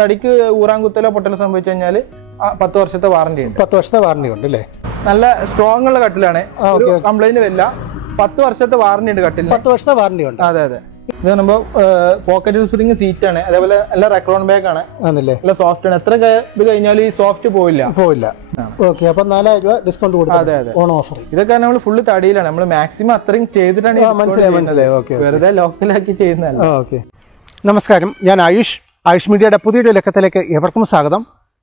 തടിക്ക് ഊറാൻകുത്തലോ പൊട്ടലോ സംഭവിച്ചു കഴിഞ്ഞാൽ 10 വർഷത്തെ വാറന്റി ഉണ്ട്. 10 വർഷത്തെ വാറന്റി ഉണ്ട് അല്ലേ? നല്ല സ്ട്രോങ് ഉള്ള കട്ടിലാണ്, കംപ്ലൈന്റ് വരില്ല. 10 വർഷത്തെ വാറന്റി ഉണ്ട് കട്ടിൽ. 10 വർഷത്തെ വാറന്റി ഉണ്ട്. അതെ അതെ. ഇത് പറയുമ്പോൾ പോക്കറ്റ് സ്പ്രിംഗ് സീറ്റ് ആണ്, അതേപോലെ നല്ല റെക്രോൺ ബാഗ് ആണ്, നല്ല സോഫ്റ്റ് ആണ്. എത്ര ഇത് കഴിഞ്ഞാൽ ഈ സോഫ്റ്റ് പോയില്ല. ഓക്കെ, അപ്പൊ 4000 രൂപ ഡിസ്കൗണ്ട് കൊടുക്കും. അതെ അതെ, ഓൺ ഓഫർ. ഇതൊക്കെ നമ്മൾ ഫുള്ള് തടിയിലാണ്, നമ്മൾ മാക്സിമം അത്രയും ചെയ്തിട്ടാണ് വെറുതെ ലോക്കലാക്കി ചെയ്യുന്നതല്ല. ഓക്കെ, നമസ്കാരം, ഞാൻ ആയുഷ് മീഡിയയുടെ പുതിയൊരു ലക്കത്തിലേക്ക് ഏവർക്കും സ്വാഗതം.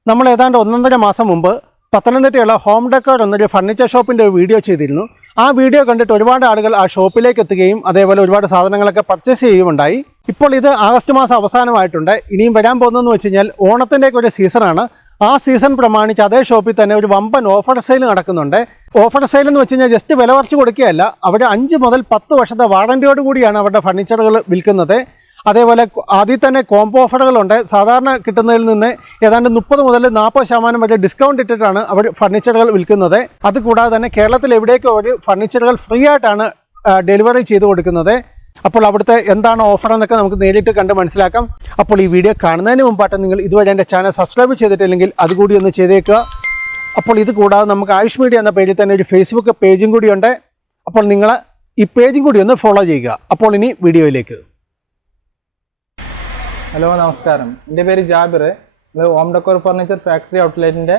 നമ്മൾ ഏതാണ്ട് 1.5 മാസം മുമ്പ് പത്തനംതിട്ടയുള്ള ഹോം ഡെക്കോർ എന്നൊരു ഫർണിച്ചർ ഷോപ്പിൻ്റെ ഒരു വീഡിയോ ചെയ്തിരുന്നു. ആ വീഡിയോ കണ്ടിട്ട് ഒരുപാട് ആളുകൾ ആ ഷോപ്പിലേക്ക് എത്തുകയും അതേപോലെ ഒരുപാട് സാധനങ്ങളൊക്കെ പർച്ചേസ് ചെയ്യുകയുണ്ടായി. ഇപ്പോൾ ഇത് ആഗസ്റ്റ് മാസം അവസാനമായിട്ടുണ്ട്. ഇനിയും വരാൻ പോകുന്നതെന്ന് വെച്ച് കഴിഞ്ഞാൽ ഓണത്തിൻ്റെയൊക്കെ ഒരു സീസണാണ്. ആ സീസൺ പ്രമാണിച്ച് അതേ ഷോപ്പിൽ തന്നെ ഒരു വമ്പൻ ഓഫർ സെയിൽ നടക്കുന്നുണ്ട്. ഓഫർ സെയിൽ എന്ന് വെച്ച് കഴിഞ്ഞാൽ ജസ്റ്റ് വില കുറച്ച് കൊടുക്കുകയല്ല, അവർ 5 മുതൽ 10 വർഷത്തെ വാറന്റിയോട് കൂടിയാണ് അവരുടെ ഫർണിച്ചറുകൾ വിൽക്കുന്നത്. അതേപോലെ ആദ്യം തന്നെ കോംബോ ഓഫറുകളുണ്ട്. സാധാരണ കിട്ടുന്നതിൽ നിന്ന് ഏതാണ്ട് 30 മുതൽ 40% വരെ ഡിസ്കൗണ്ട് ഇട്ടിട്ടാണ് അവർ ഫർണിച്ചറുകൾ വിൽക്കുന്നത്. അതുകൂടാതെ തന്നെ കേരളത്തിൽ എവിടേക്കും അവർ ഫർണിച്ചറുകൾ ഫ്രീ ആയിട്ടാണ് ഡെലിവറി ചെയ്ത് കൊടുക്കുന്നത്. അപ്പോൾ അവിടുത്തെ എന്താണ് ഓഫർ എന്നൊക്കെ നമുക്ക് നേരിട്ട് കണ്ട് മനസ്സിലാക്കാം. അപ്പോൾ ഈ വീഡിയോ കാണുന്നതിന് മുമ്പായിട്ട് നിങ്ങൾ ഇതുവരെ എൻ്റെ ചാനൽ സബ്സ്ക്രൈബ് ചെയ്തിട്ടില്ലെങ്കിൽ അതുകൂടി ഒന്ന് ചെയ്തേക്കുക. അപ്പോൾ ഇത് കൂടാതെ നമുക്ക് ആയുഷ് മീഡിയ എന്ന പേജിൽ തന്നെ ഒരു ഫേസ്ബുക്ക് പേജും കൂടിയുണ്ട്. അപ്പോൾ നിങ്ങൾ ഈ പേജും കൂടി ഒന്ന് ഫോളോ ചെയ്യുക. അപ്പോൾ ഇനി വീഡിയോയിലേക്ക്. ഹലോ, നമസ്കാരം. എൻ്റെ പേര് ജാബിർ. നമ്മൾ ഹോം ഡെക്കോർ ഫർണിച്ചർ ഫാക്ടറി ഔട്ട്ലെറ്റിൻ്റെ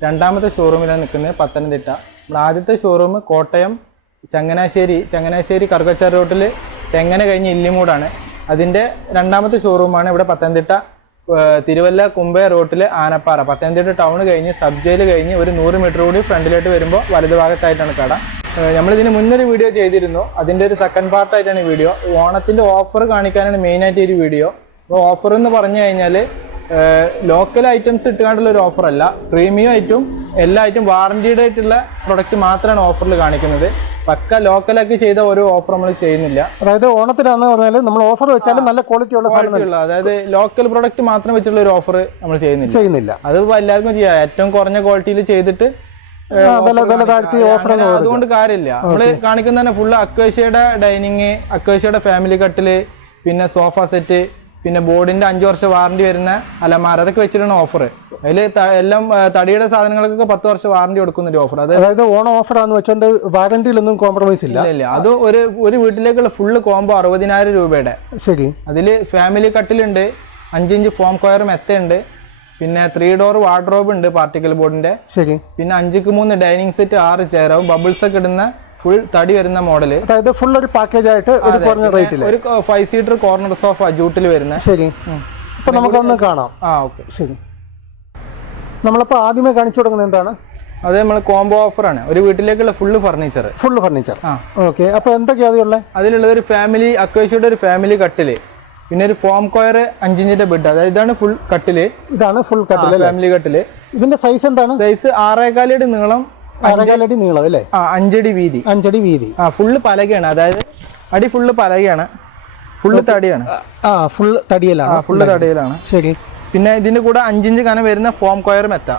2ാമത്തെ ഷോറൂമിലാണ് നിൽക്കുന്നത്, പത്തനംതിട്ട. നമ്മുടെ ആദ്യത്തെ ഷോറൂം കോട്ടയം ചങ്ങനാശ്ശേരി കറുകച്ചാർ റോട്ടിൽ തെങ്ങനെ കഴിഞ്ഞ് ഇല്ലിമൂടാണ്. അതിൻ്റെ 2ാമത്തെ ഷോറൂമാണ് ഇവിടെ പത്തനംതിട്ട തിരുവല്ല കുമ്പേ റോട്ടിൽ ആനപ്പാറ. പത്തനംതിട്ട ടൗൺ കഴിഞ്ഞ് സബ് ജയിൽ കഴിഞ്ഞ് ഒരു 100 മീറ്റർ കൂടി ഫ്രണ്ടിലോട്ട് വരുമ്പോൾ വലതുഭാഗത്തായിട്ടാണ് കട. നമ്മളിതിന് മുന്നൊരു വീഡിയോ ചെയ്തിരുന്നു, അതിൻ്റെ ഒരു സെക്കൻഡ് പാർട്ടായിട്ടാണ് ഈ വീഡിയോ. ഓണത്തിൻ്റെ ഓഫർ കാണിക്കാനാണ് മെയിനായിട്ട് ഈ വീഡിയോ. അപ്പോൾ ഓഫർ എന്ന് പറഞ്ഞു കഴിഞ്ഞാൽ ലോക്കൽ ഐറ്റംസ് ഇട്ടുകൊണ്ടുള്ള ഒരു ഓഫറല്ല, പ്രീമിയം ആയിട്ടും എല്ലാ ഐറ്റം വാറന്റിയുടെ ആയിട്ടുള്ള പ്രൊഡക്റ്റ് മാത്രമാണ് ഓഫറിൽ കാണിക്കുന്നത്. പക്ക ലോക്കലാക്കി ചെയ്ത ഒരു ഓഫർ നമ്മൾ ചെയ്യുന്നില്ല. അതായത് ഓണത്തിനാന്ന് പറഞ്ഞാൽ നമ്മൾ ഓഫർ വെച്ചാലും നല്ല ക്വാളിറ്റി ഉള്ള അതായത് ലോക്കൽ പ്രൊഡക്റ്റ് മാത്രം വെച്ചിട്ടുള്ള ഒരു ഓഫർ നമ്മൾ ചെയ്യുന്നില്ല. അത് എല്ലാവർക്കും ചെയ്യാം, ഏറ്റവും കുറഞ്ഞ ക്വാളിറ്റിയിൽ ചെയ്തിട്ട് അതുകൊണ്ട് കാര്യമില്ല. നമ്മള് കാണിക്കുന്ന തന്നെ ഫുള്ള് അക്വേഷ്യയുടെ ഡൈനിങ്, അക്വേഷ്യയുടെ ഫാമിലി കട്ടില്, പിന്നെ സോഫ സെറ്റ്, പിന്നെ ബോർഡിന്റെ 5 വർഷം വാറന്റി വരുന്ന അലമാര, അതൊക്കെ വെച്ചിട്ടാണ് ഓഫർ. അതിൽ എല്ലാം തടിയുടെ സാധനങ്ങൾക്കൊക്കെ 10 വർഷം വാറന്റി കൊടുക്കുന്ന ഓഫർ. അതായത് ഓണം ഓഫറാന്ന് വെച്ചോണ്ട് വാറന്റിയിലൊന്നും കോംപ്രമൈസ് ഇല്ല. അത് ഒരു വീട്ടിലേക്കുള്ള ഫുള്ള് കോംബോ 60,000 രൂപയുടെ. ശരി. അതിൽ ഫാമിലി കട്ടിലുണ്ട്, 5 ഇഞ്ച് ഫോം കൊയർ മെത്തയുണ്ട്, പിന്നെ 3 ഡോർ വാർഡ്രോബ് ഉണ്ട് പാർട്ടിക്കൽ ബോർഡിന്റെ. ശരി. പിന്നെ 5x3 ഡൈനിങ് സെറ്റ് 6 ചെയറാവും, ബബിൾസ് ഒക്കെ ഇടുന്ന ഫുൾ തടി വരുന്ന മോഡല്. അതായത് ഫുൾ ഒരു പാക്കേജ് ആയിട്ട് ഒരു 5 സീറ്റർ കോർണർ സോഫ ജൂട്ടിൽ വരുന്ന. ശരി, അപ്പൊ നമുക്കൊന്ന് കാണാം. ഓക്കെ, ശരി. നമ്മളിപ്പോ ആദ്യമേ കാണിച്ചു കൊടുക്കുന്നത് എന്താണ്? അത് നമ്മൾ കോംബോ ഓഫറാണ്, ഒരു വീട്ടിലേക്കുള്ള ഫുള്ള് ഫർണിച്ചർ. ഓക്കെ, അപ്പൊ എന്തൊക്കെയാ അതിലുള്ളത്? ഒരു ഫാമിലി അക്വേഷ്യയുടെ ഒരു ഫാമിലി കട്ടില്, പിന്നെ ഒരു ഫോം കൊയർ 5 ഇഞ്ചിന്റെ ബെഡ്. അതായത് ഇതാണ് ഫുൾ കട്ടില്. ഇതാണ് ഫുൾ കട്ടില്, ഫാമിലി കട്ടില്. ഇതിന്റെ സൈസ് എന്താണ്? സൈസ് 6.25 അടി നീളം, 6.25 അടി നീളം അല്ലേ? 5 അടി വീതി. 5 അടി വീതി. ഫുള്ള് പലകയാണ്, അതായത് അടി ഫുള്ള് പലകയാണ്, ഫുള്ള് തടിയാണ്. ഫുള്ള് തടിയലാണ്. ശരി. പിന്നെ ഇതിന്റെ കൂടെ 5 ഇഞ്ച് കനം വരുന്ന ഫോം കൊയർ മെത്ത.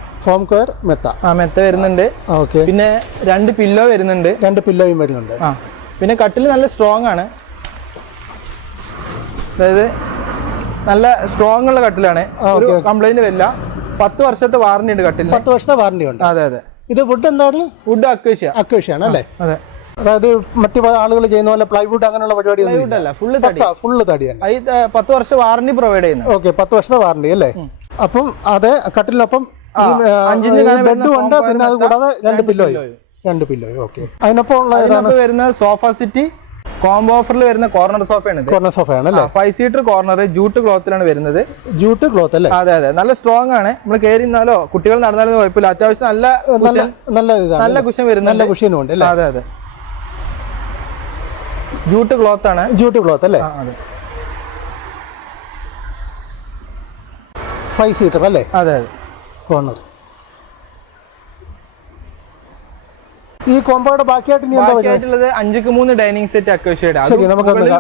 മെത്ത വരുന്നുണ്ട്. ഓക്കെ. പിന്നെ 2 പില്ലോ വരുന്നുണ്ട്. 2 പില്ലോയും വരുന്നുണ്ട്. പിന്നെ കട്ടിൽ നല്ല സ്ട്രോങ് ആണ്, അതായത് നല്ല സ്ട്രോങ് ഉള്ള കട്ടിലാണ്, ഒരു കംപ്ലൈന്റ് വരില്ല. 10 വർഷത്തെ വാറന്റി ഉണ്ട് കട്ടിൽ. 10 വർഷത്തെ വാറന്റി ഉണ്ട്. അതെ അതെ. ഇത് വുഡ് എന്തായിരുന്നു? വുഡ് അക്വേഷ്യ ആണ് അല്ലേ? അതെ. അതായത് മറ്റു ആളുകൾ ചെയ്യുന്ന പോലെ പ്ലൈവുഡ് അങ്ങനെയുള്ള പരിപാടി അല്ല, ഫുള്ള് തടിയാണ്. 10 വർഷം വാറന്റി പ്രൊവൈഡ് ചെയ്യുന്നത്. ഓക്കെ, 10 വർഷത്തെ വാറന്റി അല്ലേ? അപ്പം അത് കട്ടിലിനൊപ്പം 5 ഇഞ്ച് ബെഡും ഉണ്ട്, പിന്നെ അത് കൂടാതെ 2 പില്ലോയും. ഓക്കെ. അതിനൊപ്പം വരുന്ന സോഫ സെറ്റ് കോംബോ ഓഫറിൽ വരുന്ന കോർണർ സോഫയാണ്. 5 സീറ്റർ കോർണർ ജൂട്ട് ക്ലോത്തിലാണ് വരുന്നത്. ജൂട്ട് ക്ലോത്ത് അല്ലേ? അതെ അതെ. നല്ല സ്ട്രോങ് ആണ്, നമ്മൾ കയറി നിന്നാലോ കുട്ടികൾ നടന്നാലും കുഴപ്പമില്ല. അത്യാവശ്യം നല്ല കുഷൻ വരുന്ന, നല്ല കുഷനും ഉണ്ട്. അതെ അതെ. ജൂട്ട് ക്ലോത്ത് ആണ്. അല്ലേ? 5 സീറ്റർ അല്ലേ? അതെ അതെ. കോർണർ. ഈ കോമ്പോയുടെ ബാക്കിയായിട്ടുള്ളത് 5x3 ഡൈനിങ് സെറ്റ് അക്വേഷ്യയുടെ,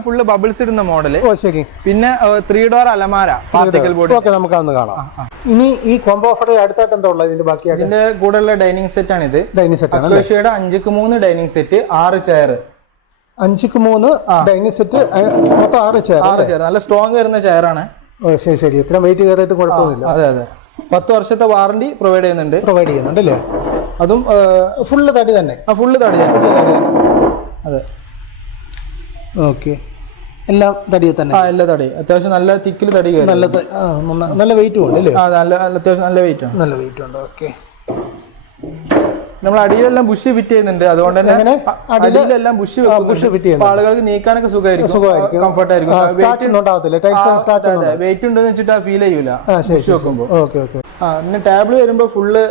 ഫുള്ള് ബബിൾസ് ഇടുന്ന മോഡല്. ശരി. പിന്നെ 3 ഡോർ അലമാര പാർട്ടിക്കൽ ബോർഡ്. ഓക്കെ, നമുക്കൊന്ന് കാണാം. ഇനി ഈ കോംബോ ഓഫർ അടുത്തായിട്ട് എന്താ ഉള്ളത്? ഇതിന്റെ ബാക്കി ഇതിന്റെ കൂടെയുള്ള ഡൈനിങ് സെറ്റ് ആണ് ഇത്. അക്വേഷ്യയുടെ 5x3 dining set 6 chair. 5x3 dining set മൊത്തം 6 ചെയർ. നല്ല സ്ട്രോങ് വരുന്ന ചെയറാണ്. ഓ ശരി ശരി, ഇത്ര വെയിറ്റ് കയറിയിട്ട് കുഴപ്പമൊന്നുമില്ല. അതെ അതെ, 10 വർഷത്തെ വാറണ്ടി പ്രൊവൈഡ് ചെയ്യുന്നുണ്ട് അല്ലേ? അതും ഫുള്ള് തടി തന്നെ. ഫുള്ള് തടി അതെ. ഓക്കെ, എല്ലാം തടിയെ തന്നെ. എല്ലാ തടി അത്യാവശ്യം നല്ല തിക്കിൽ തടി കയറി, നല്ല വെയിറ്റും ഉണ്ട് അല്ലേ? അത്യാവശ്യം നല്ല വെയിറ്റ് ഉണ്ട്. ഓക്കെ, നമ്മൾ അടിയിലെല്ലാം ബുഷ് ഫിറ്റ് ചെയ്യുന്നുണ്ട്, അതുകൊണ്ട് തന്നെ അടിയിലെല്ലാം ബുഷ് ഫിറ്റ് ചെയ്യുന്നു. ആളുകൾക്ക് നീക്കാനൊക്കെ സുഖമായിരിക്കും, കംഫർട്ട് ആയിരിക്കും. വെയിറ്റ് ഉണ്ടെന്ന് വെച്ചിട്ട് ഫീൽ ചെയ്യൂല ബുഷ് വെക്കുമ്പോൾ. പിന്നെ ടാബിൾ വരുമ്പോൾ ഫുള്ള്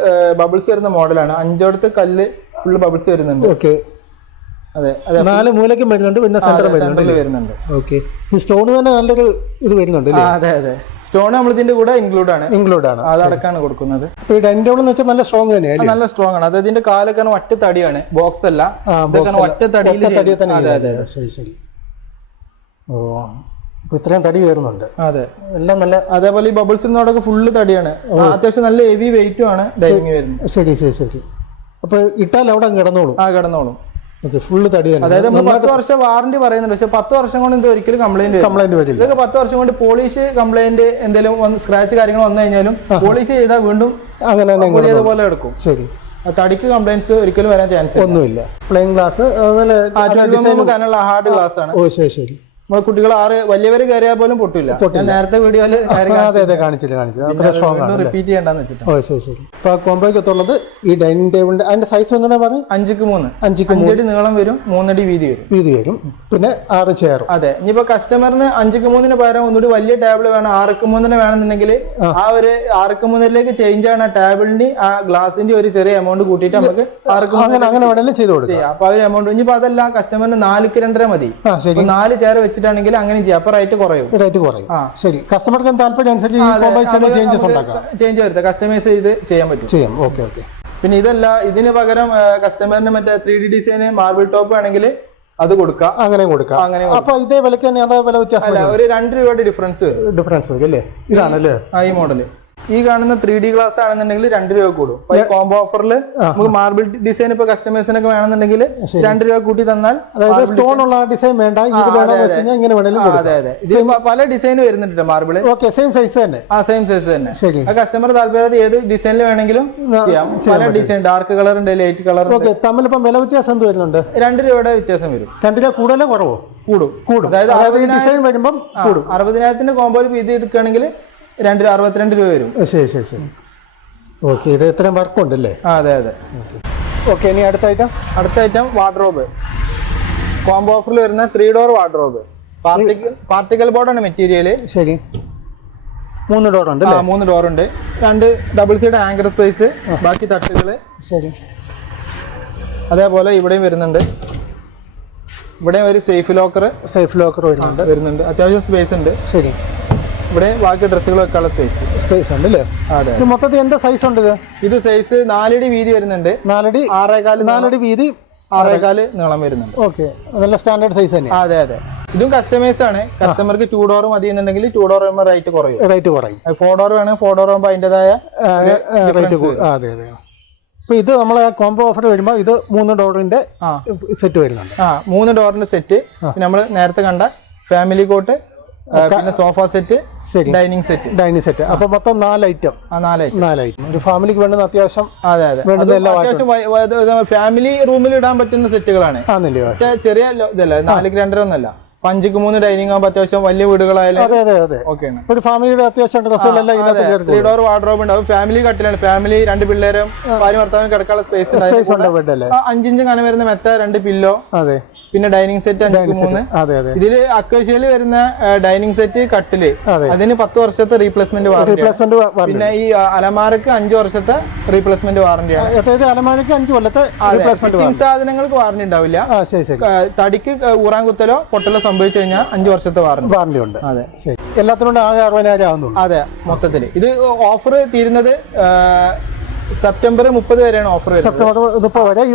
ബബിൾസ് വരുന്ന മോഡലാണ്. 5 കല്ല് ഫുള്ള് ബബിൾസ് വരുന്നുണ്ട്. ഓക്കെ, അതെ, 4 മൂലയ്ക്കും വരുന്നുണ്ട്, പിന്നെ സെന്ററിൽ വരുന്നുണ്ട്. ഓക്കെ, ഈ സ്റ്റോൺ തന്നെ നല്ലൊരു ഇത് വരുന്നുണ്ട്. അതെ അതെ, സ്റ്റോൺ നമ്മൾ ഇതിന്റെ കൂടെ ഇൻക്ലൂഡ് ആണ്, അതടക്കാണ് കൊടുക്കുന്നത്. ഈ ഡൈനിങ് ടേബിൾ എന്ന് വെച്ചാൽ നല്ല സ്ട്രോങ് തന്നെയാണ്, നല്ല സ്ട്രോങ് ആണ്. അതായത് ഇതിന്റെ കാലൊക്കെ ഒറ്റ തടിയാണ്, ബോക്സ് അല്ല, ഒറ്റ തടിയിൽ. ശരി ശരി. ഓ, ഇത്രയും തടി കയറുന്നുണ്ട്. അതെ, എല്ലാം നല്ല. അതേപോലെ ഈ ബബിൾസിനോടൊക്കെ ഫുള്ള് തടിയാണ്, അത്യാവശ്യം നല്ല ഹെവി വെയിറ്റും ആണ് ഡൈനിങ് വരുന്നത്. ശരി ശരി ശരി. അപ്പൊ ഇട്ടാൽ അവിടെ കിടന്നോളും. കിടന്നോളും. ഫുള്ള് തടി. അതായത് നമ്മൾ 10 വർഷം വാറണ്ടി പറയുന്നുണ്ട്, പക്ഷെ 10 വർഷം കൊണ്ട് ഇത് ഒരിക്കലും കംപ്ലൈന്റ് വരില്ല. ഇതൊക്കെ 10 വർഷം കൊണ്ട് പോളിഷ് കംപ്ലൈന്റ് എന്തെങ്കിലും സ്ക്രാച്ച് കാര്യങ്ങൾ വന്നു കഴിഞ്ഞാലും പോളിഷ് ചെയ്താൽ വീണ്ടും അങ്ങനെ പുതിയതുപോലെ എടുക്കും. ശരി, തടിക്ക് കംപ്ലൈന്റ്സ് ഒരിക്കലും വരാൻ ചാൻസ് ഒന്നുമില്ല. പ്ലെയിൻ ഗ്ലാസ് കനുള്ള ഹാർഡ് ഗ്ലാസ് ആണ്. ഓ ശരി ശരി. നമ്മൾ കുട്ടികൾ വലിയവര് കയറിയാൽ പോലും പൊട്ടില്ല. നേരത്തെ വീഡിയോയില് റിപ്പീറ്റ് ചെയ്യണ്ടെന്ന് വെച്ചിട്ട്. ഓ ശരി ശരി. അപ്പൊ കോമ്പോയ്ക്കത്തുള്ളത് ഈ ഡൈനിങ് ടേബിളിന്റെ അതിന്റെ സൈസ് എങ്ങനെ പറഞ്ഞു? 5x3, 5 അടി നീളം വരും, 3 അടി വീതി വരും, പിന്നെ 6 ചെയറും. അതെ, ഇനിയിപ്പോ കസ്റ്റമറിന് 5x3 പകരം ഒന്നുകൂടി വലിയ ടേബിൾ വേണം, 6x3 വേണമെന്നുണ്ടെങ്കിൽ ആ ഒരു 6x3 ചേഞ്ച് ആണ് ടേബിളിന്റെ ആ ഗ്ലാസിന്റെ ഒരു ചെറിയ എമൗണ്ട് കൂട്ടിയിട്ട് നമുക്ക് 6x3 അങ്ങനെ വേണമെങ്കിലും ചെയ്ത് കൊടുക്കാം. അപ്പൊ ഒരു എമൗണ്ട്. ഇനിയിപ്പോ അതല്ല കസ്റ്റമറിന് 4x2 മതി, 4 ചെയർ വെച്ചിട്ടാണെങ്കിൽ അങ്ങനെ ചെയ്യാം, അപ്പൊ റേറ്റ് കുറയും. ശരി, കസ്റ്റമർക്ക് താല്പര്യം അനുസരിച്ച് ചേഞ്ച് വരുത്താം, കസ്റ്റമൈസ് ചെയ്ത് ചെയ്യാൻ പറ്റും. Okay okay. പിന്നെ ഇതല്ല, ഇതിന് പകരം കസ്റ്റമറിന് മറ്റേ 3D ഡിസൈൻ മാർബിൾ ടോപ്പ് ആണെങ്കിൽ അത് കൊടുക്കാം, അങ്ങനെ കൊടുക്കാം. അപ്പൊ ഇതേ വിലക്ക് തന്നെ അതേ വില വ്യത്യാസം അല്ല, ഒരു 2 രൂപയുടെ ഡിഫറൻസ് വരും അല്ലേ? ഇതാണല്ലേ ഈ മോഡല്. ഈ കാണുന്ന 3D ഗ്ലാസ് ആണെന്നുണ്ടെങ്കിൽ 2 രൂപ കൂടും. കോംബോ ഓഫറിൽ നമുക്ക് മാർബിൾ ഡിസൈൻ ഇപ്പൊ കസ്റ്റമേഴ്സിനൊക്കെ വേണമെന്നുണ്ടെങ്കിൽ 2 രൂപ കൂട്ടി തന്നാൽ, അതായത് സ്റ്റോൺ ഉള്ള ഡിസൈൻ വേണ്ട, ഇങ്ങനെ വേണമെങ്കിലും. അതെ അതെ, ഇത് പല ഡിസൈൻ വരുന്നുണ്ട് മാർബിൾ. സെയിം സൈസ് തന്നെ. സെയിം സൈസ് തന്നെ. കസ്റ്റമർ താല്പര്യം ഏത് ഡിസൈനിൽ വേണമെങ്കിലും ചെയ്യാം. പല ഡിസൈൻ, ഡാർക്ക് കളർ ഉണ്ട്, ലൈറ്റ് കളർ. തമ്മിൽ ഇപ്പം വില വ്യത്യാസം എന്ത് വരുന്നുണ്ട്? 2 രൂപയുടെ വ്യത്യാസം വരും. 2 രൂപ കൂടുതലോ കുറവോ? കൂടും. അതായത് 60,000 വരുമ്പം കൂടും. 60,000 കോമ്പോയിൽ ഇത് എടുക്കുകയാണെങ്കിൽ 62 രൂപ വരും. ശരി ശരി ശരി. ഓക്കെ, ഇത് ഇത്രയും വർക്ക് ഉണ്ടല്ലേ? അതെ അതെ. ഓക്കെ, ഇനി അടുത്ത ഐറ്റം വാർഡ്രോബ്. കോംബോ ഓഫറിൽ വരുന്ന 3 ഡോർ വാർഡ്രോബ്. പാർട്ടിക്കൽ ബോർഡാണ് മെറ്റീരിയൽ. ശരി, 3 ഡോർ ഉണ്ട്. 3 ഡോർ ഉണ്ട്, 2 ഡബിൾ സൈഡ് ആങ്കർ സ്പേസ്, ബാക്കി തട്ടുകൾ. ശരി, അതേപോലെ ഇവിടെയും വരുന്നുണ്ട്. ഇവിടെ ഒരു സേഫ് ലോക്കർ വരുന്നുണ്ട്, അത്യാവശ്യം സ്പേസ് ഉണ്ട്. ശരി, ഇവിടെ ബാക്കി ഡ്രസ്സുകൾ വെക്കാനുള്ള സ്പേസ് ഉണ്ട് അല്ലേ? അതെ. മൊത്തത്തിൽ എന്താ സൈസ് ഉണ്ട്? ഇത് സൈസ് 4 അടി വീതി വരുന്നുണ്ട്, 4 അടി 6.4 വീതി, 6.4 നീളം വരുന്നുണ്ട്. ഓക്കെ, നല്ല സ്റ്റാൻഡേർഡ് സൈസ് തന്നെ. അതെ അതെ. ഇതും കസ്റ്റമൈസ് ആണ്. കസ്റ്റമർക്ക് 2 ഡോർ മതി എന്നുണ്ടെങ്കിൽ 2 ഡോർ ആകുമ്പോൾ റേറ്റ് കുറയും. 4 ഡോർ വേണമെങ്കിൽ 4 ഡോർ ആകുമ്പോൾ അതിൻ്റെതായ റേറ്റ്. അതെ അതെ. അപ്പൊ ഇത് നമ്മളെ കോംബോ ഓഫർ വരുമ്പോൾ ഇത് 3 ഡോറിന്റെ സെറ്റ് വരുന്നുണ്ട്. 3 ഡോറിന്റെ സെറ്റ്. നമ്മൾ നേരത്തെ കണ്ട ഫാമിലി കോട്ട്, പിന്നെ സോഫ സെറ്റ്, ഡൈനിങ് സെറ്റ്. അപ്പൊ മൊത്തം 4 ഐറ്റം. 4 ഐറ്റം ഒരു ഫാമിലിക്ക് വേണ്ടുന്ന അത്യാവശ്യം. അതെ അതെ, അത്യാവശ്യം ഫാമിലി റൂമിൽ ഇടാൻ പറ്റുന്ന സെറ്റുകളാണ്. ചെറിയ ഇതല്ല, 4x2 ഒന്നല്ല. 5x3 ഡൈനിങ് ആകുമ്പോൾ അത്യാവശ്യം വലിയ വീടുകളായാലും ഒരു ഫാമിലിയുടെ അത്യാവശ്യം 3 ഡോർ വാർഡ്രോബ് ഉണ്ടാവും. ഫാമിലി കട്ടിലാണ്, ഫാമിലി 2 പിള്ളേരും ഭാര്യ ഭർത്താവിനും കിടക്കാനുള്ള സ്പേസ് ഉണ്ട്. 5 ഇഞ്ച് കനം വരുന്ന മെത്ത, 2 പില്ലോ, പിന്നെ ഡൈനിങ് സെറ്റ് 5x3. ഇതില് അക്വേഷ്യയിൽ വരുന്ന ഡൈനിങ് സെറ്റ്, കട്ടില്, അതിന് 10 വർഷത്തെ റീപ്ലേസ്മെന്റ് വാറന്റി. പിന്നെ ഈ അലമാരക്ക് 5 വർഷത്തെ റീപ്ലേസ്മെന്റ് വാറന്റിയാണ്. അലമാരക്ക് 5 കൊല്ലത്തെ സാധനങ്ങൾക്ക് വാറന്റി ഉണ്ടാവില്ല. തടിക്ക് ഊറാൻ കുത്തലോ പൊട്ടലോ സംഭവിച്ചു കഴിഞ്ഞാൽ 5 വർഷത്തെ വാറന്റി ഉണ്ട്. അതെ, എല്ലാത്തിനും ആകെ 60,000 ആവുന്നു. അതെ, മൊത്തത്തില് ഇത് ഓഫർ തീരുന്നത് സെപ്റ്റംബർ 30 വരെയാണ് ഓഫർ. സെപ്റ്റംബർ 30 വരെ ഈ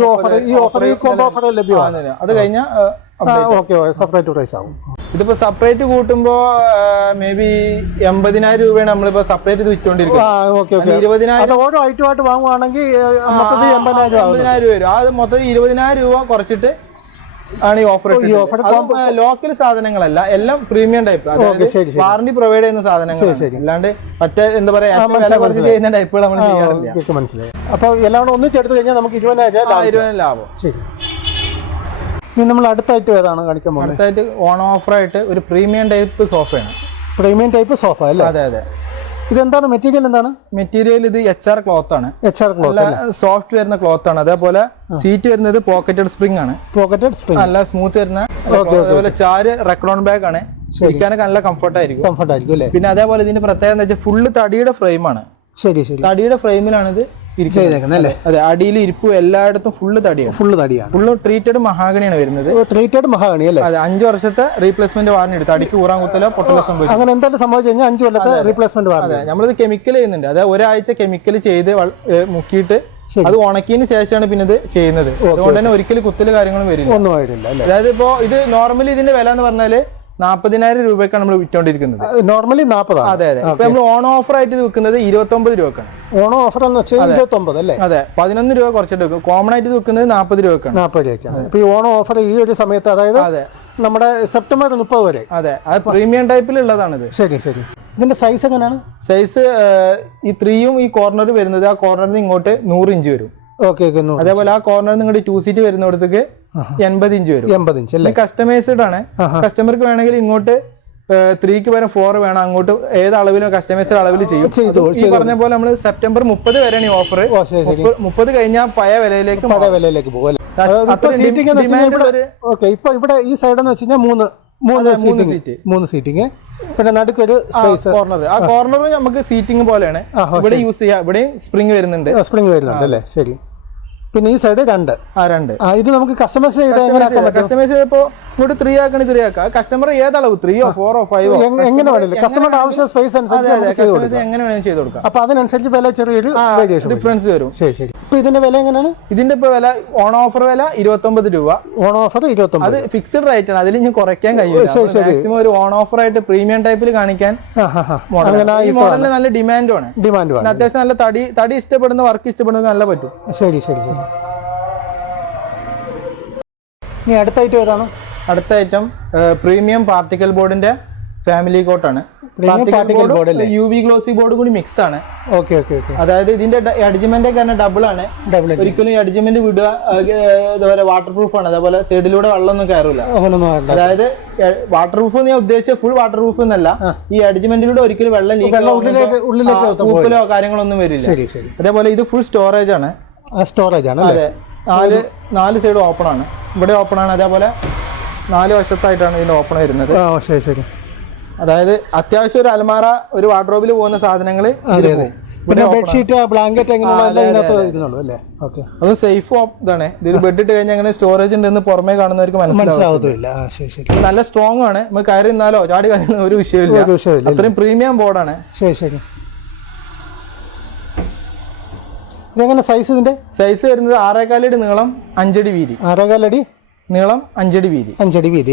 ഓഫർ ലഭ്യമാണ്. അത് കഴിഞ്ഞാൽ സെപ്പറേറ്റ് പ്രൈസ് ആവും. ഇതിപ്പോ സെപ്പറേറ്റ് കൂട്ടുമ്പോ മേ ബി 80,000 രൂപയാണ് നമ്മളിപ്പോ സെപ്പറേറ്റ് വിറ്റുകൊണ്ടിരിക്കുന്നത്. 20,000 ഓരോ ഐറ്റമായിട്ട് വാങ്ങുവാണെങ്കിൽ 80,000 രൂപ വരും. അത് മൊത്തത്തിൽ 20,000 രൂപ കുറച്ചിട്ട് ആണ് ഈ ഓഫർ. ലോക്കൽ സാധനങ്ങളല്ല, എല്ലാം പ്രീമിയം ടൈപ്പ്, വാറന്റി പ്രൊവൈഡ് ചെയ്യുന്ന സാധനങ്ങൾ. അല്ലാണ്ട് മറ്റേ എന്താ പറയാ വില കുറച്ച് ചെയ്യുന്ന ടൈപ്പുകൾ നമ്മൾ ചെയ്യാറില്ല. മനസ്സിലായി. അപ്പൊ എല്ലാം ഒന്നിച്ചെടുത്ത് കഴിഞ്ഞാൽ നമുക്ക് 20,000 ലാഭം. ശരി. ഇനി നമ്മൾ അടുത്തായിട്ട് ഏതാണ് കാണിക്കാൻ പോകുന്നത്? അടുത്തായിട്ട് ഓണം ഓഫറായിട്ട് ഒരു പ്രീമിയം ടൈപ്പ് സോഫയാണ്. പ്രീമിയം ടൈപ്പ് സോഫ അല്ലേ? അതെ അതെ. ഇതെന്താണ് മെറ്റീരിയൽ? എന്താണ് മെറ്റീരിയൽ? ഇത് HR ക്ലോത്ത് ആണ്. HR ക്ലോത്ത്, സോഫ്റ്റ് വരുന്ന ക്ലോത്ത് ആണ്. അതേപോലെ സീറ്റ് വരുന്നത് പോക്കറ്റഡ് സ്പ്രിംഗ് ആണ്. പോക്കറ്റഡ് സ്പ്രിംഗ്, നല്ല സ്മൂത്ത് വരുന്ന. അതേപോലെ ചാര് റെക്ലോൺ ബാഗ് ആണ്. ഇരിക്കാനൊക്കെ നല്ല കംഫർട്ട് ആയിരിക്കും അല്ലേ? പിന്നെ അതേപോലെ ഇതിന്റെ പ്രത്യേകത എന്താ വെച്ചാൽ ഫുള്ള് തടിയുടെ ഫ്രെയിം ആണ്. ശരി ശരി. തടിയുടെ ഫ്രെയിമിലാണ് ഇത് അല്ലേ? അതെ, അടിയിൽ ഇരിപ്പും എല്ലായിടത്തും ഫുള്ള് തടിയാണ്. ഫുള്ള് ട്രീറ്റഡ് മഹാഗണിയാണ് വരുന്നത്. ട്രീറ്റഡ് മഹാഗണി അല്ലേ? അതെ, 5 വർഷത്തെ റീപ്ലേസ്മെന്റ് വാറന്റി എടുത്ത് അടിക്ക് ഊറാൻ കുത്തലോ പൊട്ടലോ സംഭവിച്ചു. അങ്ങനെ എന്തായാലും സംഭവിച്ചു കഴിഞ്ഞാൽ 5 കൊല്ലത്തെ റീപ്ലേസ്മെന്റ് വാറന്റി. അതെ, നമ്മളിത് കെമിക്കൽ ചെയ്യുന്നുണ്ട്. അതായത് ഒരാഴ്ച കെമിക്കൽ ചെയ്ത് മുക്കിയിട്ട് അത് ഉണക്കിയതിന് ശേഷമാണ് പിന്നെ ഇത് ചെയ്യുന്നത്. അതുകൊണ്ട് തന്നെ ഒരിക്കലും കുത്തല് കാര്യങ്ങളും വരില്ല, ഒന്നും ആയിട്ടില്ല. അതായത് ഇപ്പോ ഇത് നോർമലി ഇതിന്റെ വില എന്ന് പറഞ്ഞാല് 40,000 രൂപയ്ക്കാണ് നമ്മൾ വിറ്റോണ്ടിരിക്കുന്നത്. നോർമലി 40. അതെ അതെ. ഇപ്പൊ നമ്മൾ ഓൺ ഓഫർ ആയിട്ട് ഇത് വെക്കുന്നത് 29 രൂപക്കാണ്. ഓണം ഓഫർ എന്ന് വെച്ചാൽ 29 അല്ലേ? അതെ, 11 രൂപ കുറച്ചിട്ട് വെക്കും. കോമൺ ആയിട്ട് ഇത് വെക്കുന്നത് 40 രൂപക്കാണ്. 40 രൂപയ്ക്കാണ്. ഇപ്പൊ ഈ ഓണം ഓഫർ ഈ ഒരു സമയത്ത്, അതായത് നമ്മുടെ സെപ്റ്റംബർ 30 വരെ. അതെ, അത് പ്രീമിയം ടൈപ്പിലുള്ളതാണിത്. ശരി ശരി. ഇതിന്റെ സൈസ് എങ്ങനെയാണ്? സൈസ് ഈ 3ഉം ഈ കോർണർ വരുന്നത്, ആ കോർണറിൽ നിന്ന് ഇങ്ങോട്ട് 100 ഇഞ്ച് വരും. ഓക്കെ. അതേപോലെ ആ കോർണറിൽ നിങ്ങളുടെ 2 സീറ്റ് വരുന്നിടത്തേക്ക് 80 ഇഞ്ച് വരും. 80 ഇഞ്ച് അല്ലേ? കസ്റ്റമൈസ്ഡ് ആണ്. കസ്റ്റമർക്ക് വേണമെങ്കിൽ ഇങ്ങോട്ട് 3ക്ക് പകരം 4 വേണം, അങ്ങോട്ട് ഏത് അളവിലും കസ്റ്റമൈസ്ഡ് അളവിൽ ചെയ്യും. ഈ പറഞ്ഞ പോലെ നമ്മൾ സെപ്റ്റംബർ 30 വരെയാണ് ഈ ഓഫർ. 30 കഴിഞ്ഞാൽ പഴയ വിലയിലേക്ക് പോകും. ഇപ്പൊ ഇവിടെ ഈ സൈഡ് എന്ന് വെച്ച് കഴിഞ്ഞാൽ 3 സീറ്റിംഗ്, പിന്നെ നടുക്കൊരു കോർണർ. ആ കോർണറും നമുക്ക് സീറ്റിംഗ് പോലെയാണ്. ഇവിടെ യൂസ് ചെയ്യാം. ഇവിടെയും സ്പ്രിംഗ് വരുന്നുണ്ട് അല്ലേ? ശരി. പിന്നെ ഈ സൈഡ് 2. ഇത് നമുക്ക് കസ്റ്റമൈസ് ചെയ്തപ്പോ ഇങ്ങോട്ട് 3 ആക്കണേ 3 ആക്കാം. കസ്റ്റമർ ഏതളവ് 3ഓ 4ഓ 5ഓ എങ്ങനെ വേണമല്ലോ കസ്റ്റമറുടെ ആവശ്യം സ്പേസ് അനുസരിച്ച് എങ്ങനെ വേണമെങ്കിൽ ചെയ്ത് കൊടുക്കാം. അപ്പൊ അതിനനുസരിച്ച് വില ചെറിയൊരു ഡിഫറൻസ് വരും. ശരി ശരി. ഇപ്പൊ ഇതിന്റെ വില എങ്ങനെയാണ്? ഇതിന്റെ ഇപ്പൊ വില ഓൺ ഓഫർ വില 29 രൂപ. On offer 29. അത് ഫിക്സഡ് റേറ്റ് ആണ്, അതിൽ ഇനി കുറയ്ക്കാൻ കഴിയില്ല. മാക്സിമം ഒരു ഓൺ ഓഫർ ആയിട്ട് പ്രീമിയം ടൈപ്പിൽ കാണിക്കാൻ. ഈ മോഡലിന് നല്ല ഡിമാൻഡും ആണ്. അത്യാവശ്യം നല്ല തടി ഇഷ്ടപ്പെടുന്ന, വർക്ക് ഇഷ്ടപ്പെടുന്ന നല്ല പറ്റും. ശരി ശരി ശരി. ഇനി അടുത്ത ഐറ്റം ഏതാണ്? അടുത്ത ഐറ്റം പ്രീമിയം പാർട്ടിക്കൽ ബോർഡിന്റെ ഫാമിലി കോട്ടാണ്. UV ഗ്ലോസി ബോർഡ് കൂടി മിക്സ് ആണ്. Okay okay okay. അതായത് ഇതിന്റെ അഡ്ജമെന്റ് ഒക്കെ ഡബിൾ ആണ്. ഒരിക്കലും അഡ്ജമെന്റ് വിടുക ഇതുപോലെ വാട്ടർ പ്രൂഫ് ആണ്. അതേപോലെ സൈഡിലൂടെ വെള്ളമൊന്നും കയറില്ല. അതായത് വാട്ടർ പ്രൂഫ് ഞാൻ ഉദ്ദേശിച്ച ഫുൾ വാട്ടർ പ്രൂഫ് എന്നല്ല, ഈ അഡ്ജമെന്റിലൂടെ ഒരിക്കലും വെള്ളം ലീക്കോ കാര്യങ്ങളൊന്നും വരില്ല. അതേപോലെ ഇത് ഫുൾ സ്റ്റോറേജ് ആണ്. അതെ, 4 സൈഡ് ഓപ്പൺ ആണ്. ഇവിടെ ഓപ്പൺ ആണ്. അതേപോലെ 4 വശത്തായിട്ടാണ് ഇതിന്റെ ഓപ്പൺ വരുന്നത്. ശരി. അതായത് അത്യാവശ്യം ഒരു അലമാര, ഒരു വാർഡ്രോബിൽ പോകുന്ന സാധനങ്ങൾ. പിന്നെ ബെഡ്ഷീറ്റ്, ബ്ലാങ്കറ്റ് അത് സേഫ് ഇതാണ്. ഇതിൽ ബെഡ് ഇട്ട് കഴിഞ്ഞാൽ അങ്ങനെ സ്റ്റോറേജ് ഉണ്ടെന്ന് പുറമേ കാണുന്നവർക്ക് മനസ്സിലാവത്തില്ല. നല്ല സ്ട്രോങ് ആണ്. നമുക്ക് കയറി നിന്നാലോ ചാടി കഴിഞ്ഞ ഒരു വിഷയമില്ല. അത്രയും പ്രീമിയം ബോർഡാണ്. ശരി ശരി. ഇതെങ്ങനെ സൈസ്? ഇതിന്റെ സൈസ് വരുന്നത് 6.25 അടി നീളം, 5 അടി വീതി. 6.25 അടി നീളം, 5 അടി വീതി.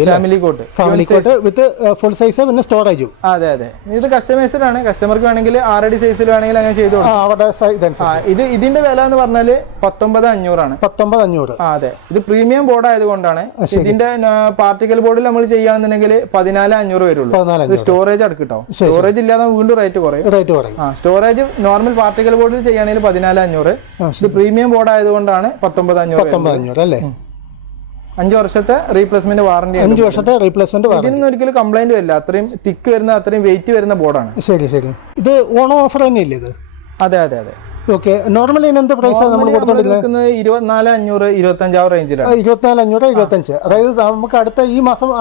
Family cot with full size, പിന്നെ സ്റ്റോറേജും. അതെ അതെ. ഇത് കസ്റ്റമൈസ്ഡ് ആണ്. കസ്റ്റമർക്ക് വേണമെങ്കിൽ 6 അടി സൈസിൽ വേണമെങ്കിൽ അങ്ങനെ ചെയ്തു കൊടുക്കാം. ഇതിന്റെ വില എന്ന് പറഞ്ഞാല് 19,500 ആണ്. 19,500. അതെ. ഇത് പ്രീമിയം ബോർഡ് ആയതുകൊണ്ടാണ്. ഇതിന്റെ പാർട്ടിക്കൽ ബോർഡിൽ നമ്മൾ ചെയ്യുകയാണെന്നുണ്ടെങ്കിൽ 14,500 വരുള്ളൂ. സ്റ്റോറേജ് അടുക്കിട്ടോ. സ്റ്റോറേജ് ഇല്ലാതെ വീണ്ടും റേറ്റ് കുറയും. സ്റ്റോറേജ് നോർമൽ പാർട്ടിക്കൽ ബോർഡിൽ ചെയ്യുകയാണെങ്കിൽ 14,500. ഇത് പ്രീമിയം ബോർഡ് ആയതുകൊണ്ടാണ് 19,500 അല്ലേ? 5 വർഷത്തെ റീപ്ലേസ്മെന്റ് വാറന്റി. 5 വർഷത്തെ റീപ്ലേസ്മെന്റ് വാറന്റി. ഇതിനൊന്നും ഒരിക്കലും കംപ്ലൈന്റ് വരില്ല. അത്രയും തിക്ക് വരുന്ന, അത്രയും വെയിറ്റ് വരുന്ന ബോർഡാണ്. ശരി ശരി. ഇത് ഓണം ഓഫർ തന്നെയല്ലേ ഇത്? അതെ അതെ അതെ. ഓക്കെ. നോർമലി എന്ത് പ്രൈസാണ് നമ്മൾ കൊടുത്തോണ്ടിരിക്കുന്നത്? 24,500, 25,000 റേഞ്ചിലാണ്. 24,500, 25. അതായത് നമുക്ക്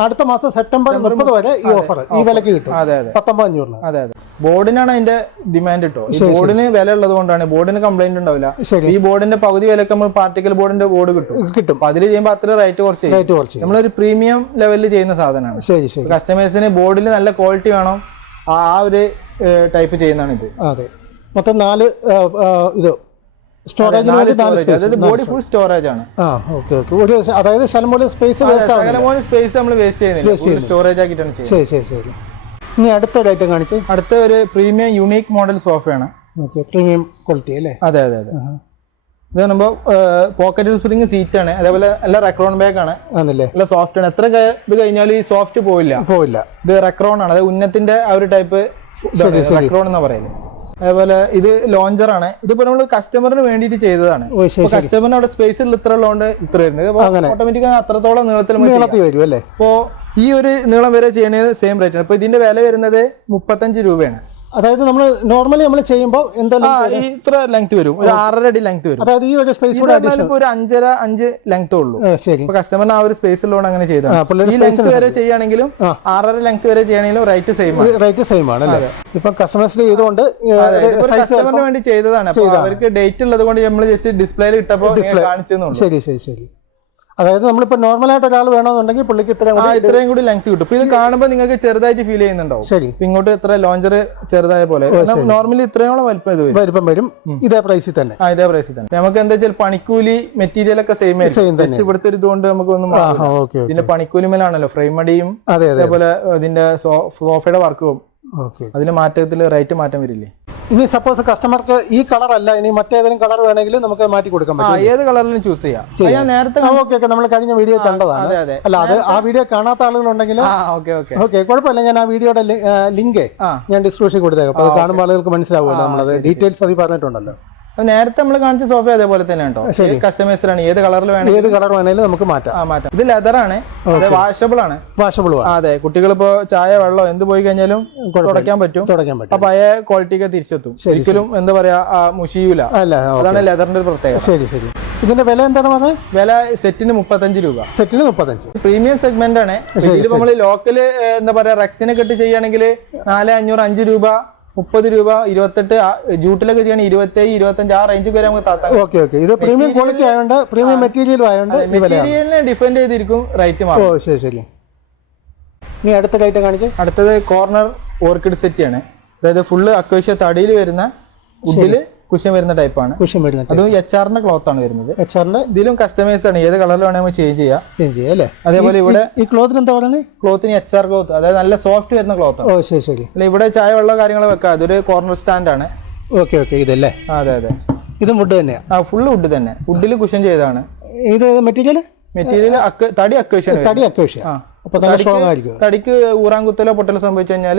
അടുത്ത മാസം സെപ്റ്റംബർ 30 വരെ ഈ ഓഫർ ഈ വിലക്ക് കിട്ടും. അതെ അതെ. 19,500. അതെ അതെ. ബോർഡിനാണ് അതിന്റെ ഡിമാൻഡ് കിട്ടോ. ബോർഡിന് വില ഉള്ളത് കൊണ്ടാണ്. ബോർഡിന് കംപ്ലൈന്റ് ഉണ്ടാവില്ല. ഈ ബോർഡിന്റെ പകുതി വിലക്ക് നമ്മൾ പാർട്ടിക്കൽ ബോർഡിന്റെ ബോർഡ് കിട്ടും. അതിൽ ചെയ്യുമ്പോൾ അത്ര റേറ്റ് കുറച്ച് നമ്മളൊരു പ്രീമിയം ലെവലിൽ ചെയ്യുന്ന സാധനമാണ്. ശരി ശരി. കസ്റ്റമേഴ്സിന് ബോർഡിൽ നല്ല ക്വാളിറ്റി വേണം, ആ ഒരു ടൈപ്പ് ചെയ്യുന്നതാണ് ഇത്. അതെ. മൊത്തം 4 ഇത് സ്റ്റോറേജ്, അതായത് ബോഡി ഫുൾ സ്റ്റോറേജ് ആണ്. അതായത് ശകലം സ്പേസ് നമ്മൾ വേസ്റ്റ് ചെയ്യുന്നില്ല, സ്റ്റോറേജ് ആക്കിയിട്ടാണ് ചെയ്യുന്നത്. ശരി ശരി. ഇനി അടുത്തൊരു ഐറ്റം കാണിച്ചു. അടുത്ത ഒരു പ്രീമിയം യുണീക്ക് മോഡൽ സോഫയാണ്. പ്രീമിയം ക്വാളിറ്റി അല്ലേ? അതെ അതെ അതെ. ഇത് പറയുമ്പോൾ പോക്കറ്റ് സ്പ്രിംഗ് സീറ്റ് ആണ്, അതേപോലെ നല്ല റെക്രോൺ ബാഗ് ആണ്, ആണല്ലേ, നല്ല സോഫ്റ്റ് ആണ്. എത്ര ഇത് കഴിഞ്ഞാൽ ഈ സോഫ്റ്റ് പോയില്ല. ഇത് റെക്രോൺ ആണ്, അതായത് ഉന്നത്തിന്റെ ആ ഒരു ടൈപ്പ് റെക്രോൺ എന്നാ പറയുന്നത്. അതേപോലെ ഇത് ലോഞ്ചർ ആണ്. ഇതിപ്പോ നമ്മൾ കസ്റ്റമറിന് വേണ്ടിയിട്ട് ചെയ്തതാണ്. കസ്റ്റമറിന് അവിടെ സ്പേസിൽ ഇത്ര ഉള്ളതുകൊണ്ട് ഇത്ര വരുന്നത് ഓട്ടോമാറ്റിക് അത്രത്തോളം നീളത്തിൽ വരും അല്ലേ. അപ്പോ ഈ ഒരു നീളം വരെ ചെയ്യണത് സെയിം റേറ്റ് ആണ്. ഇപ്പൊ ഇതിന്റെ വില വരുന്നത് 35 രൂപയാണ്. അതായത് നമ്മൾ നോർമലി നമ്മൾ ചെയ്യുമ്പോൾ ഇത്ര ലെങ്ത് വരും, ഒരു 6.5 അടി ലെങ്ത് വരും. അതായത് ഈ ഒരു സ്പേസ് ഒരു 5.5 ലെങ്ത് ഉള്ളൂ. കസ്റ്റമറിന് ആ ഒരു സ്പേസ് ഉള്ളതുകൊണ്ട് അങ്ങനെ ചെയ്തതാണ്. ഈ ലെങ്ത് വരെ ചെയ്യുകയാണെങ്കിലും 6.5 ലെങ്ത് വരെ ചെയ്യണമെങ്കിലും റേറ്റ് സെയിം ആണ്. ഇപ്പൊ കസ്റ്റമേഴ്സിന് ചെയ്തുകൊണ്ട് കസ്റ്റമറിന് വേണ്ടി ചെയ്തതാണ്. അപ്പൊ അവർക്ക് ഡേറ്റ് ഉള്ളത് കൊണ്ട് നമ്മൾ ജസ്റ്റ് ഡിസ്പ്ലേയിൽ ഇട്ടപ്പോൾ കാണിച്ചു. ശരി. അതായത് നമ്മളിപ്പോ നോർമലായിട്ട് ഒരാൾ വേണമെന്നുണ്ടെങ്കിൽ പുള്ളിക്ക് ഇത്രയും കൂടി ലെങ്ത് കിട്ടും. ഇപ്പൊ ഇത് കാണുമ്പോൾ നിങ്ങൾക്ക് ചെറുതായിട്ട് ഫീൽ ചെയ്യുന്നുണ്ടാവും. ശരി, ഇങ്ങോട്ട് ഇത്ര ലോഞ്ചർ ചെറുതായ പോലെ നോർമലി ഇത്രയോളം വലിപ്പം വരും. ഇതേ പ്രൈസിൽ തന്നെ ഇതേ പ്രൈസിൽ തന്നെ. നമുക്ക് എന്താ വെച്ചാൽ പണിക്കൂലി മെറ്റീരിയൽ ഒക്കെ സെയിം ജസ്റ്റ് ഇവിടുത്തെ ഒരു ഇതുകൊണ്ട് നമുക്കൊന്നും ഇതിന്റെ പണിക്കൂലി മേലാണല്ലോ ഫ്രെയിം അടിയും അതേപോലെ ഇതിന്റെ സോഫയുടെ വർക്കും. അതിന് മാറ്റത്തിൽ റേറ്റ് മാറ്റം വരില്ലേ. ഇനി സപ്പോസ് കസ്റ്റമർക്ക് ഈ കളർ അല്ല, ഇനി മറ്റേതെങ്കിലും കളർ വേണമെങ്കിൽ നമുക്ക് മാറ്റി കൊടുക്കാൻ പറ്റും. ഏത് കളറിലും ചൂസ് ചെയ്യാം. ഞാൻ നേരത്തെ നമ്മൾ കഴിഞ്ഞ വീഡിയോ കണ്ടതാണ്. അല്ല, അത് ആ വീഡിയോ കാണാത്ത ആളുകളുണ്ടെങ്കിൽ കുഴപ്പമില്ല, ഞാൻ ആ വീഡിയോയുടെ ലിങ്ക് ഞാൻ ഡിസ്ക്രിപ്ഷൻ കൊടുത്തേക്കാം. അപ്പൊ അത് കാണുമ്പോൾ ആളുകൾക്ക് മനസ്സിലാവുമല്ലോ, നമ്മളത് ഡീറ്റെയിൽസ് അതിൽ പറഞ്ഞിട്ടുണ്ടല്ലോ. നേരത്തെ നമ്മൾ കാണിച്ച സോഫ അതേപോലെ തന്നെ കേട്ടോ. കസ്റ്റമൈസ്ഡാണ്, ഏത് കളറിൽ വേണമെങ്കിലും നമുക്ക് മാറ്റാം. ഇത് ലെതർ ആണ്, വാഷബിൾ ആണ്. അതെ, കുട്ടികളിപ്പോ ചായ വെള്ളം എന്ത് പോയി കഴിഞ്ഞാലും തുടയ്ക്കാൻ പറ്റും. അപ്പൊ പഴയ ക്വാളിറ്റിക്ക് തിരിച്ചെത്തും. ഒരിക്കലും എന്താ പറയാ മുഷിയൂല. അതാണ് ലെതറിന്റെ ഒരു പ്രത്യേകത. ശരി. ഇതിന്റെ വില എന്താണ്? വില സെറ്റിന് 35 രൂപ. സെറ്റിന് 35. പ്രീമിയം സെഗ്മെന്റ് ആണ്. ഇതിൽ നമ്മള് ലോക്കല് എന്താ പറയാ റെക്സിനെ കെട്ടി ചെയ്യുകയാണെങ്കിൽ 4,500 5 രൂപ 30 രൂപ 28 ജൂട്ടിലൊക്കെ ചെയ്യണം 27 25 ആ റേഞ്ച് വരെ നമുക്ക് താത്താം. ഇത് പ്രീമിയം ക്വാളിറ്റി ആയതുകൊണ്ട് പ്രീമിയം മെറ്റീരിയൽ ആയതുകൊണ്ട് മെറ്റീരിയലിനെ ഡിഫെൻഡ് ചെയ്തിരിക്കും റേറ്റ് മാറും. ശരി. ഇനി അടുത്ത ഐറ്റം കാണിച്ച്. അടുത്തത് കോർണർ ഓർക്കിഡ് സെറ്റ് ആണ്. അതായത് ഫുള്ള് അക്വേഷ്യ തടിയിൽ വരുന്ന വുഡില് കുഷൻ വരുന്ന ടൈപ്പാണ്. അതും HR-ന്റെ ക്ലോത്ത് ആണ് വരുന്നത്. ഇതിലും കസ്റ്റമൈസ് ആണ്, ഏത് കളറിൽ വേണമെങ്കിൽ ചേഞ്ച് ചെയ്യാം അല്ലേ. അതേപോലെ ഇവിടെ ഈ ക്ലോത്തിന് എന്താ പറയുന്നത്? ക്ലോത്തിന് HR ക്ലോത്ത്, അതായത് നല്ല സോഫ്റ്റ് വരുന്ന ക്ലോത്ത്. ശരി. അല്ല, ഇവിടെ ചായ വെള്ളം കാര്യങ്ങൾ വെക്കാം. അതൊരു കോർണർ സ്റ്റാൻഡ് ആണ്. ഇതല്ലേ? അതെ. ഇത് വുഡ് തന്നെയാണ്. ഫുള്ള് വുഡ് തന്നെ, വുഡിൽ കുഷൻ ചെയ്താണ്. ഇത് മെറ്റീരിയൽ തടി അക്വേഷ്യ. തടിക്ക് ഊറാൻകുത്തലോ പൊട്ടലോ സംഭവിച്ചു കഴിഞ്ഞാൽ